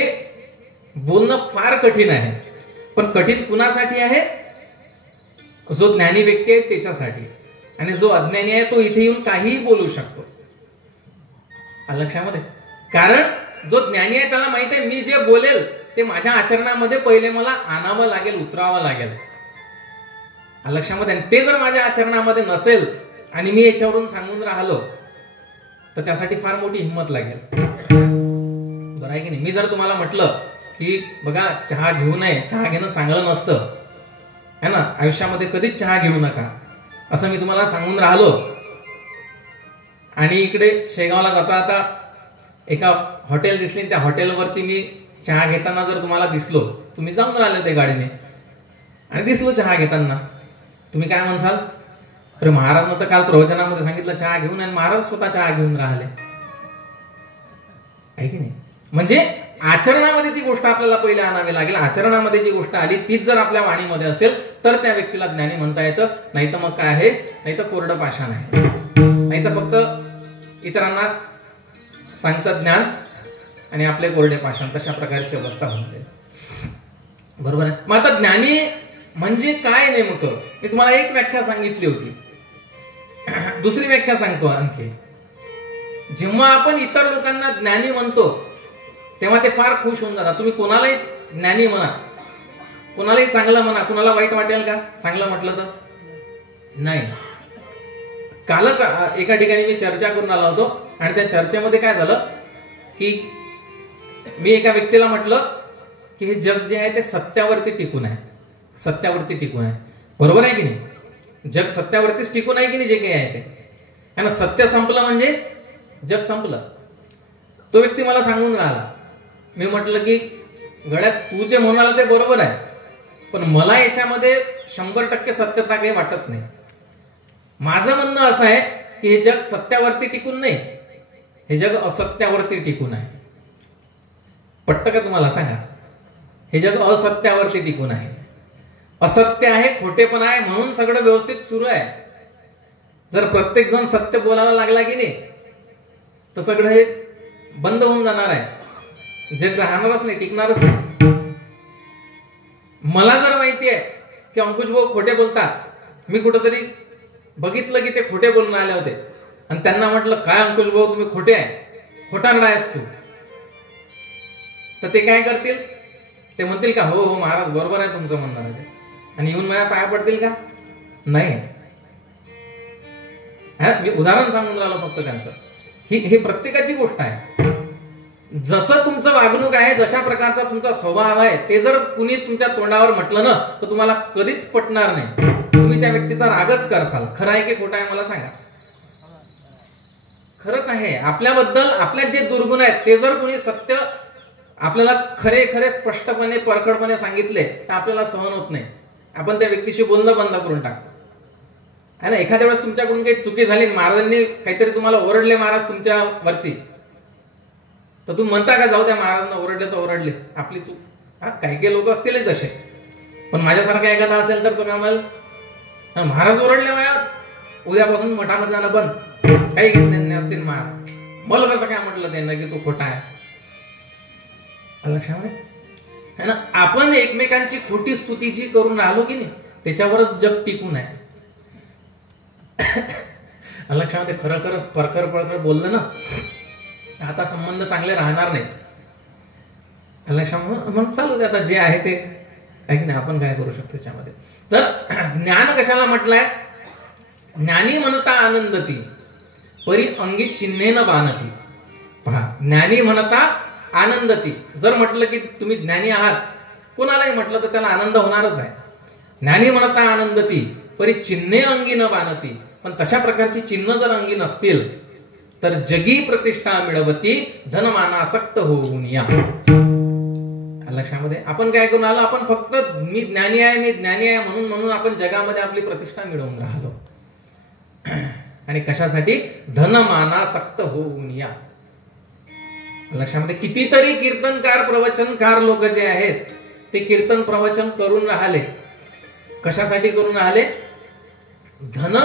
बोलणं फार कठीण आहे, पण कठीण कुणासाठी आहे? जो ज्ञानी व्यक्ती आहे त्याच्यासाठी. आणि जो अज्ञानी आहे तो इथे येऊन काहीही बोलू शकतो. लक्षामध्ये, कारण जो ज्ञानी आहे त्याला माहित आहे मी जे बोलेल ते माझ्या आचरणामध्ये पहिले मला आणावं लागेल, उतरावं लागेल. लक्षामध्ये, ते जर माझ्या आचरणामध्ये नसेल आणि मी याच्यावरून सांगून राहिलो तर त्यासाठी फार मोठी हिंमत लागेल. बरं आहे की नाही? मी जर तुम्हाला म्हटलं की बघा चहा घेऊ नये, चहा घेणं चांगलं नसतं है ना, आयुष्यामध्ये कधीच चहा घेऊ नका, असं मी तुम्हाला सांगून राहिलो, आणि इकडे शेगावला जाता आता एका हॉटेल दिसली, त्या हॉटेलवरती मी चहा घेताना जर तुम्हाला दिसलो, तुम्ही जाऊन राहिले होते गाडीने आणि दिसलो चहा घेताना, तुम्ही काय म्हणसाल? अरे महाराज तर काल प्रवचनामध्ये सांगितलं चहा घेऊन, आणि महाराज स्वतः चहा घेऊन राहिले, आहे की नाही? म्हणजे आचरणामध्ये ती गोष्ट आपल्याला पहिले आणावी लागेल. आचरणामध्ये जी गोष्ट आली तीच जर आपल्या वाणीमध्ये असेल तर त्या व्यक्तीला ज्ञानी म्हणता येतं. नाही तर मग काय आहे? नाही तर कोरडं पाषाण आहे, नाही तर फक्त इतरांना सांगतात ज्ञान आणि आपले कोरडे पाषाण, तशा प्रकारची अवस्था होते. बरोबर आहे? मग आता ज्ञानी म्हणजे काय नेमकं? मी तुम्हाला एक व्याख्या सांगितली होती, दुसरी व्याख्या सांगतो आणखी. जेव्हा आपण इतर लोकांना ज्ञानी म्हणतो तेव्हा ते फार खुश होऊन जातात. तुम्ही कोणालाही ज्ञानी म्हणा, कोणालाही चांगलं म्हणा, कोणाला वाईट वाटेल का चांगलं म्हटलं तर? नाही. कालच एका ठिकाणी मी चर्चा करून आलो होतो, आणि त्या चर्चेमध्ये काय झालं की मी एका व्यक्तीला म्हटलं की हे जग जे आहे ते सत्यावरती टिकून आहे, सत्यावरती टिकून आहे. बरोबर आहे की नाही? जग सत्यावरतीच टिकून आहे की नाही जे काही आहे ते, ना? सत्य संपलं म्हणजे जग संपलं. तो व्यक्ती मला सांगून राहिला, मी म्हटलं की गड्या तू जे म्हणाला ते बरोबर आहे, पण मला याच्यामध्ये 100% सत्यता काही वाटत नाही. माझं म्हणणं असं आहे की हे जग सत्यावरती टिकून नाही, हे जग असत्यावरती टिकून आहे. पटतं का तुम्हाला? सांगा. हे जग असत्यावरती टिकून आहे, असत्य आहे, खोटेपणा आहे, म्हणून सगळं व्यवस्थित सुरू आहे. जर प्रत्येक जण सत्य बोलायला लागला की नाही तर सगळं हे बंद होऊन जाणार आहे, जग राहणारच नाही, टिकणारच नाही. मला जर माहिती आहे की अंकुश भाऊ खोटे बोलतात, मी कुठंतरी बघितलं की ते खोटे बोलून आले होते आणि त्यांना म्हटलं काय अंकुश भाऊ तुम्ही खोटे आहे, खोटारडा आहेस तू, तर ते काय करतील? ते म्हणतील का हो हो महाराज बरोबर आहे तुमचं म्हणणं, आणि येऊन माझ्या पाया पडतील का? नाही. मी उदाहरण सांगून राहिलो फक्त त्यांचं. ही प्रत्येकाची गोष्ट आहे. जसं तुमचं वागणूक आहे, जशा प्रकारचा तुमचा स्वभाव आहे, ते जर कुणी तुमच्या तोंडावर म्हटलं ना तर तुम्हाला कधीच पटणार नाही. तुम्ही त्या व्यक्तीचा रागच करसाल. खरं आहे की खोटं आहे मला सांगा? खरंच आहे. आपल्याबद्दल आपल्यात जे दुर्गुण आहेत ते जर कुणी सत्य आपल्याला खरे खरे स्पष्टपणे परखडपणे सांगितले तर आपल्याला सहन होत नाही. आपण त्या व्यक्तीशी बोलणं बंद करून टाकतो, है ना? एखाद्या वेळेस तुमच्याकडून काही चुकी झाली, महाराजांनी काहीतरी तुम्हाला ओरडले महाराज तुमच्या वरती, तर तुम्ही म्हणता का जाऊ द्या महाराजांना ओरडले तर ओरडले, आपली चूक. हा, काही लोक असतील तसे, पण माझ्यासारखा एखादा असेल तर तो काय म्हणाल महाराज ओरडले माझ्या, उद्यापासून मठामध्ये जाणं बंद, काही घेतले असतील महाराज, मला कसं काय म्हटलं त्यांना की तू खोटा आहे. लक्षामध्ये है ना? आपण एकमेकांची खोटी स्तुती जी करून राहिलो की नाही त्याच्यावरच जग टिकून आहे. लक्षामध्ये खरं खरंच परखर बोललं ना आता संबंध चांगले राहणार नाहीत. लक्षामध्ये म्हणून चालू दे आता जे आहे ते, आहे की नाही? आपण काय करू शकतो त्याच्यामध्ये. तर ज्ञान कशाला म्हटलंय? ज्ञानी म्हणता आनंदती परी अंगी चिन्हेन बाणती. पहा, ज्ञानी म्हणता आनंदती. जर म्हटलं की तुम्ही ज्ञानी आहात, कोणालाही म्हटलं तर त्याला आनंद होणारच आहे. ज्ञानी म्हणता आनंदती परी चिन्हे अंगी न बाणती. पण तशा प्रकारची चिन्ह जर अंगी नसतील तर जगी प्रतिष्ठा मिळवती धनमानासक्त होऊन या. लक्षामध्ये आपण काय करून आलो? आपण फक्त मी ज्ञानी आहे, मी ज्ञानी आहे म्हणून आपण जगामध्ये आपली प्रतिष्ठा मिळवून राहिलो. आणि कशासाठी? धनमानासक्त होऊन या. लक्षामध्ये कितीतरी कीर्तनकार प्रवचनकार लोक जे आहेत ते कीर्तन प्रवचन करून राहिले. कशासाठी करून राहिले? धन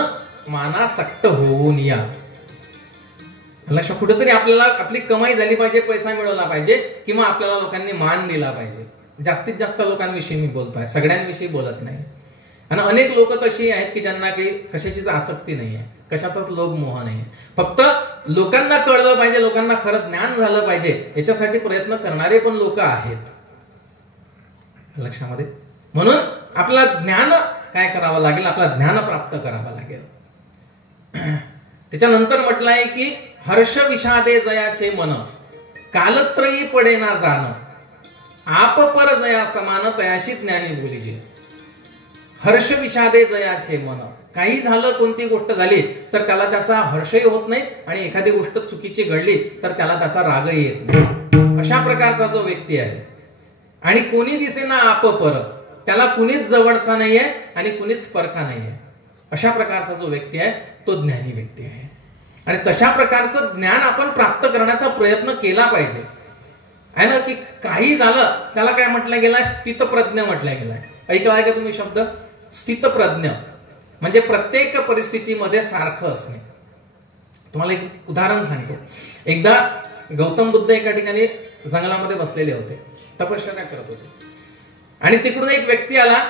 मानासक्त होऊन या. लक्षात कुठेतरी आपल्याला आपली कमाई झाली पाहिजे, पैसा मिळवला पाहिजे, किंवा आपल्याला लोकांनी मान दिला पाहिजे. जास्तीत जास्त लोकांविषयी मी बोलतोय, सगळ्यांविषयी बोलत नाही. आणि अनेक लोक तशी आहेत की ज्यांना काही कशाचीच आसक्ती नाहीये, कशाचाच लोभ मोह नाहीये. फक्त लोकांना कळलं पाहिजे, लोकांना खरं ज्ञान झालं पाहिजे, याच्यासाठी प्रयत्न करणारे पण लोक आहेत लक्षामध्ये. म्हणून आपला ज्ञान काय करावं लागेल, आपला ज्ञान प्राप्त करावं लागेल. त्याच्यानंतर म्हटलं आहे की हर्ष विषादे जयाचे मन, कालत्रयी पडे ना जाण, आप पर जया समान तयाशी ज्ञानी बोलीजे. हर्ष विषादे जयाचे मन, काही झालं, कोणती गोष्ट झाली तर त्याला त्याचा हर्षही होत नाही, आणि एखादी गोष्ट चुकीची घडली तर त्याला त्याचा रागही येत नाही. अशा प्रकारचा जो व्यक्ती आहे, आणि कोणी दिसेना आप पर, त्याला कुणीच जवळचा नाहीये आणि कुणीच परखा नाहीये, अशा प्रकारचा जो व्यक्ती आहे तो ज्ञानी व्यक्ती आहे. आणि तशा प्रकारचं ज्ञान आपण प्राप्त करण्याचा प्रयत्न केला पाहिजे आहे ना. की काही झालं त्याला काय म्हटलं गेलाय, स्थितप्रज्ञ म्हटलं गेलाय. ऐकलाय का तुम्ही शब्द स्थितप्रज्ञ? म्हणजे प्रत्येक परिस्थितीमध्ये सारखं असणे. तुम्हाला एक उदाहरण सांगतो. एकदा गौतम बुद्ध एका ठिकाणी जंगलामध्ये बसलेले होते, तपश्चर्या करत होते, आणि तिकडून एक व्यक्ती आला.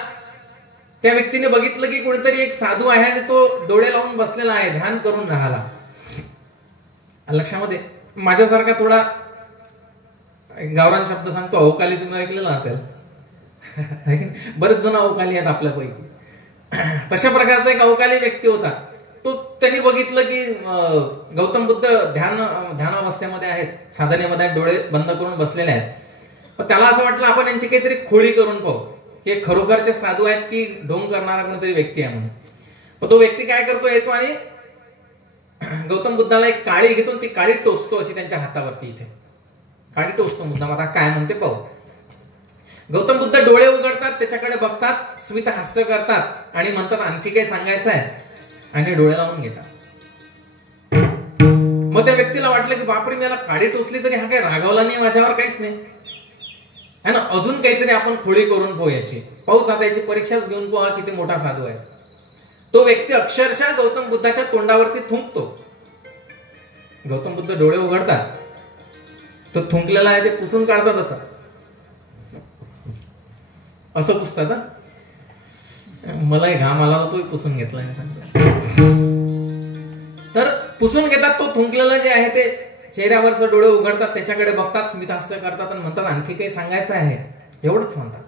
त्या व्यक्तीने बघितलं की कोणीतरी एक साधू आहे आणि तो डोळे लावून बसलेला आहे, ध्यान करून राहिला. लक्षामध्ये माझ्यासारखा थोडा गावरान शब्द सांगतो, अवकाली तुम्ही ऐकलेला असेल, बरेच जण अवकाली आहेत आपल्यापैकी. तशा प्रकारचा एक अवकाली व्यक्ती होता. तो त्यांनी बघितलं की गौतम बुद्ध ध्यानावस्थेमध्ये आहेत, साधनेमध्ये डोळे बंद करून बसलेले आहेत. पण त्याला असं वाटलं आपण यांची काहीतरी खोळी करून पाहू, की खरोखरचे साधू आहेत की ढोंग करणारा कोणतरी व्यक्ती आहे म्हणून. पण तो व्यक्ती काय करतो, येतो आणि गौतम बुद्धाला एक काळी घेतो, ती काळी टोचतो अशी त्यांच्या हातावरती. इथे काळी टोचतो मुद्दाम, आता काय म्हणते पाहू. गौतम बुद्ध डोळे उघडतात, त्याच्याकडे बघतात, स्मित हास्य करतात आणि म्हणतात आणखी काही सांगायचं आहे, आणि डोळे लावून घेतात. मग त्या व्यक्तीला वाटलं की बापरे, मी याला काळी टोचली तरी हा काही रागावला नाही माझ्यावर, काहीच नाही है ना, अजून काहीतरी आपण खोडी करून पाहू याची, पाहूच आता याची परीक्षाच घेऊन पाहू हा किती मोठा साधू आहे. तो व्यक्ती अक्षरशः गौतम बुद्धाच्या तोंडावरती थुंकतो. गौतम बुद्ध डोळे उघडतात, तो थुंकलेला आहे ते पुसून काढतात. असं पुसतात. मलाही घाम आला होतो, पुसून घेतला सांगतो. तर पुसून घेतात. तो थुंकलेलं जे आहे ते चेहऱ्यावरचं डोळे उघडतात, त्याच्याकडे बघतात, स्मित हास्य करतात आणि म्हणतात आणखी काही सांगायचं आहे, एवढंच म्हणतात.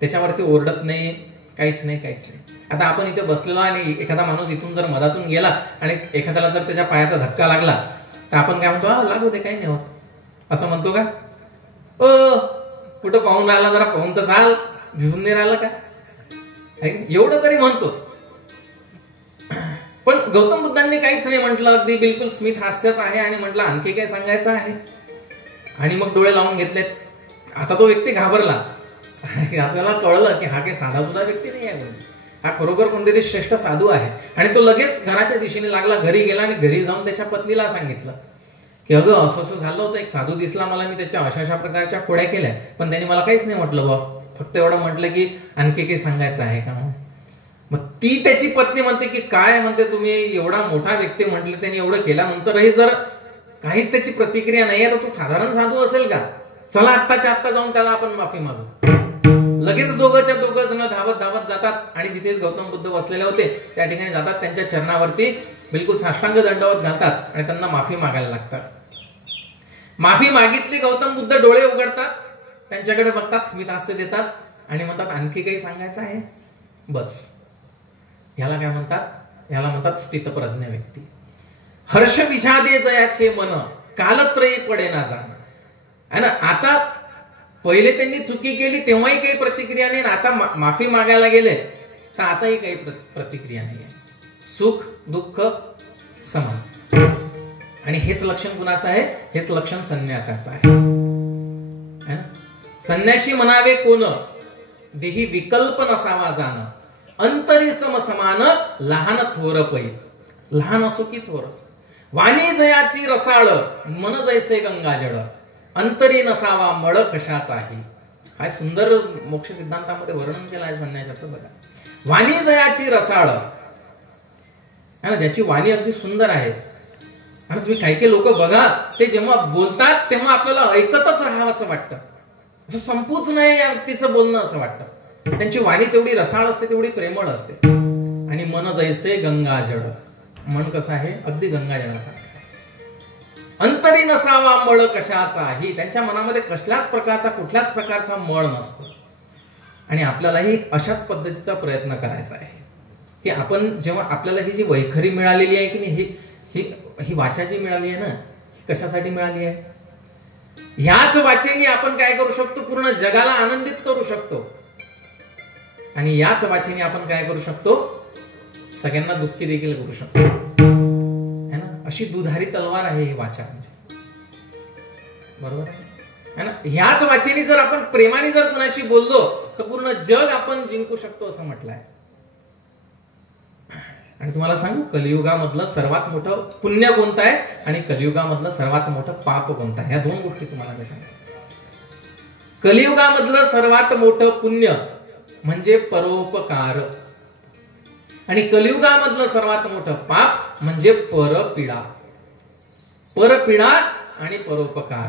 त्याच्यावरती ओरडत नाही, काहीच नाही, काहीच नाही. आता आपण इथे बसलेलो आणि एखादा माणूस इथून जर मधातून गेला आणि एखाद्याला जर त्याच्या पायाचा धक्का लागला तर आपण काय म्हणतो, लागू दे, काही नाही होत, असं म्हणतो का? कुठं पाहून राहिला, जरा पाहून तर चाल, दिसून नाही राहिलं का, एवढं तरी म्हणतोच. पण गौतम बुद्धांनी काहीच नाही म्हटलं, अगदी बिलकुल स्मित हास्यच आहे, आणि म्हटलं आणखी काय सांगायचं आहे, आणि मग डोळे लावून घेतलेत. आता तो व्यक्ती घाबरला. आपल्याला कळलं की हा काही साधा सुद्धा व्यक्ती नाही आहे, हा खरोखर कोणतरी श्रेष्ठ साधू आहे. आणि तो लगेच घराच्या दिशेने लागला, घरी गेला आणि घरी जाऊन त्याच्या पत्नीला सांगितलं की अगं असं असं झालं होतं, एक साधू दिसला मला, मी त्याच्या अशा प्रकारच्या खोड्या केल्या, पण त्यांनी मला काहीच नाही म्हटलं बा, फक्त एवढं म्हटलं की आणखी काही सांगायचं आहे का. मग ती त्याची पत्नी म्हणते की काय म्हणते तुम्ही, एवढा मोठा व्यक्ती म्हटलं, त्यांनी एवढं केल्यानंतरही जर काहीच त्याची प्रतिक्रिया नाही आहे तर तो साधारण साधू असेल का, चला आत्ताच्या आत्ता जाऊन त्याला आपण माफी मागू. लगेच दोघं जण धावत धावत जातात आणि जिथे गौतम बुद्ध बसलेले होते त्या ठिकाणी जातात, त्यांच्या चरणावरती बिलकुल साष्टांग दंडवत घालतात आणि त्यांना माफी मागायला लागतात. माफी मागितली, गौतम बुद्ध डोळे उघडतात, त्यांच्याकडे बघतात, स्मित हास्य देतात आणि म्हणतात आणखी काही सांगायचं आहे, बस. ह्याला काय म्हणतात, ह्याला म्हणतात स्थितप्रज्ञ व्यक्ती. हर्ष विषादे जयाचे मन, कालत्रयी पडे ना जाण, है ना. आता पहिले त्यांनी चुकी केली तेव्हाही काही प्रतिक्रिया नाही, आता माफी मागायला गेले तर आताही काही प्रतिक्रिया नाही आहे. सुख दुःख समान. आणि हेच लक्षण कुणाचं आहे, हेच लक्षण संन्यासाचं आहे. संन्याशी म्हणावे कोण, देही विकल्प नसावा जाण, अंतरी सम समान, लहान थोर पै. लहान असो की थोर असो, वाणी जयाची रसाळ, मन जैसे गंगाजळ, अंतरी नसावा मळ कशाचाही. काय सुंदर मोक्ष सिद्धांतामध्ये वर्णन केलं आहे संन्यासाचं बघा. वाणी जयाची रसाळ, ज्याची वाणी अगदी सुंदर आहे, आणि तुम्ही काही काही लोक बघा, ते जेव्हा बोलतात तेव्हा आपल्याला ऐकतच राहावं असं वाटतं, असं संपूच नाही या व्यक्तीचं बोलणं असं वाटतं. त्यांची वाणी तेवढी रसाळ असते, तेवढी प्रेमळ असते. आणि मन जैसे गंगा जड, मन कसं आहे, अगदी गंगाजळासारखं. अंतरी नसावा मळ कशाचाही, त्यांच्या मनामध्ये कुठल्याच प्रकारचा मळ नसतो. आणि आपल्यालाही अशाच पद्धतीचा प्रयत्न करायचा आहे की आपण जेव्हा आपल्याला ही जी वैखरी मिळालेली आहे की नाही, ही वाचा जी मिळाली आहे ना, ही कशासाठी मिळाली आहे? ह्याच वाचेने आपण काय करू शकतो, पूर्ण जगाला आनंदित करू शकतो. आणि याच वाचेने आपण काय करू शकतो, सगळ्यांना दुःखी देखील करू शकतो, है ना. अशी दुधारी तलवार आहे ही वाचा म्हणजे, बरोबर है ना. ह्याच वाचेने जर आपण प्रेमाने जर कुणाशी बोललो तर पूर्ण जग आपण जिंकू शकतो असं म्हटलंय. आणि तुम्हाला सांगू, कलियुगामधलं सर्वात मोठं पुण्य कोणतं आहे आणि कलियुगामधलं सर्वात मोठं पाप कोणतं आहे, या दोन गोष्टी तुम्हाला मी सांगतो. कलियुगामधलं सर्वात मोठं पुण्य म्हणजे परोपकार, आणि कलियुगामधलं सर्वात मोठं पाप म्हणजे परपीडा. परपीडा आणि परोपकार.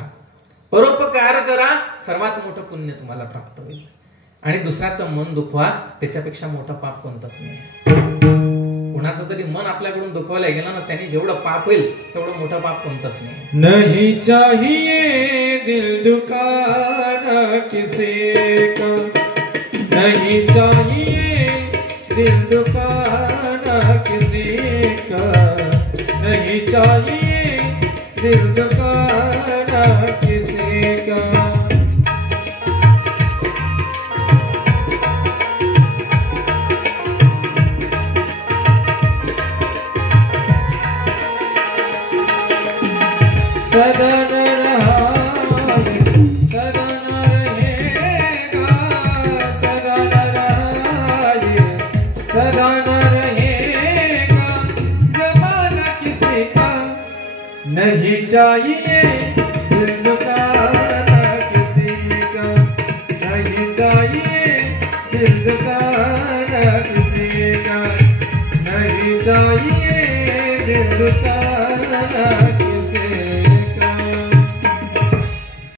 परोपकार करा, सर्वात मोठं पुण्य तुम्हाला प्राप्त होईल. आणि दुसऱ्याचं मन दुखवा, त्याच्यापेक्षा मोठं पाप कोणतंच नाही. कोणाचं तरी मन आपल्याकडून दुखवलं गेलं ना, त्यांनी जेवढं पाप होईल तेवढं मोठं पाप कोणतंच नाही. नहीं चाहिए दिल दुखाना किसी का, नहीं चाहिए दिल दुखाना किसी का, नहीं चाहिए दिल दुखाना किसी का. सदा न रहा, सदा न रहेगा, सदा न रहा, सदा न रहेगा ज़माना किसी का. नहीं चाहिए दिल दुखाना किसी का, नहीं चाहिए दिल दुखाना किसी का, नहीं चाहिए दिल दुखाना किसी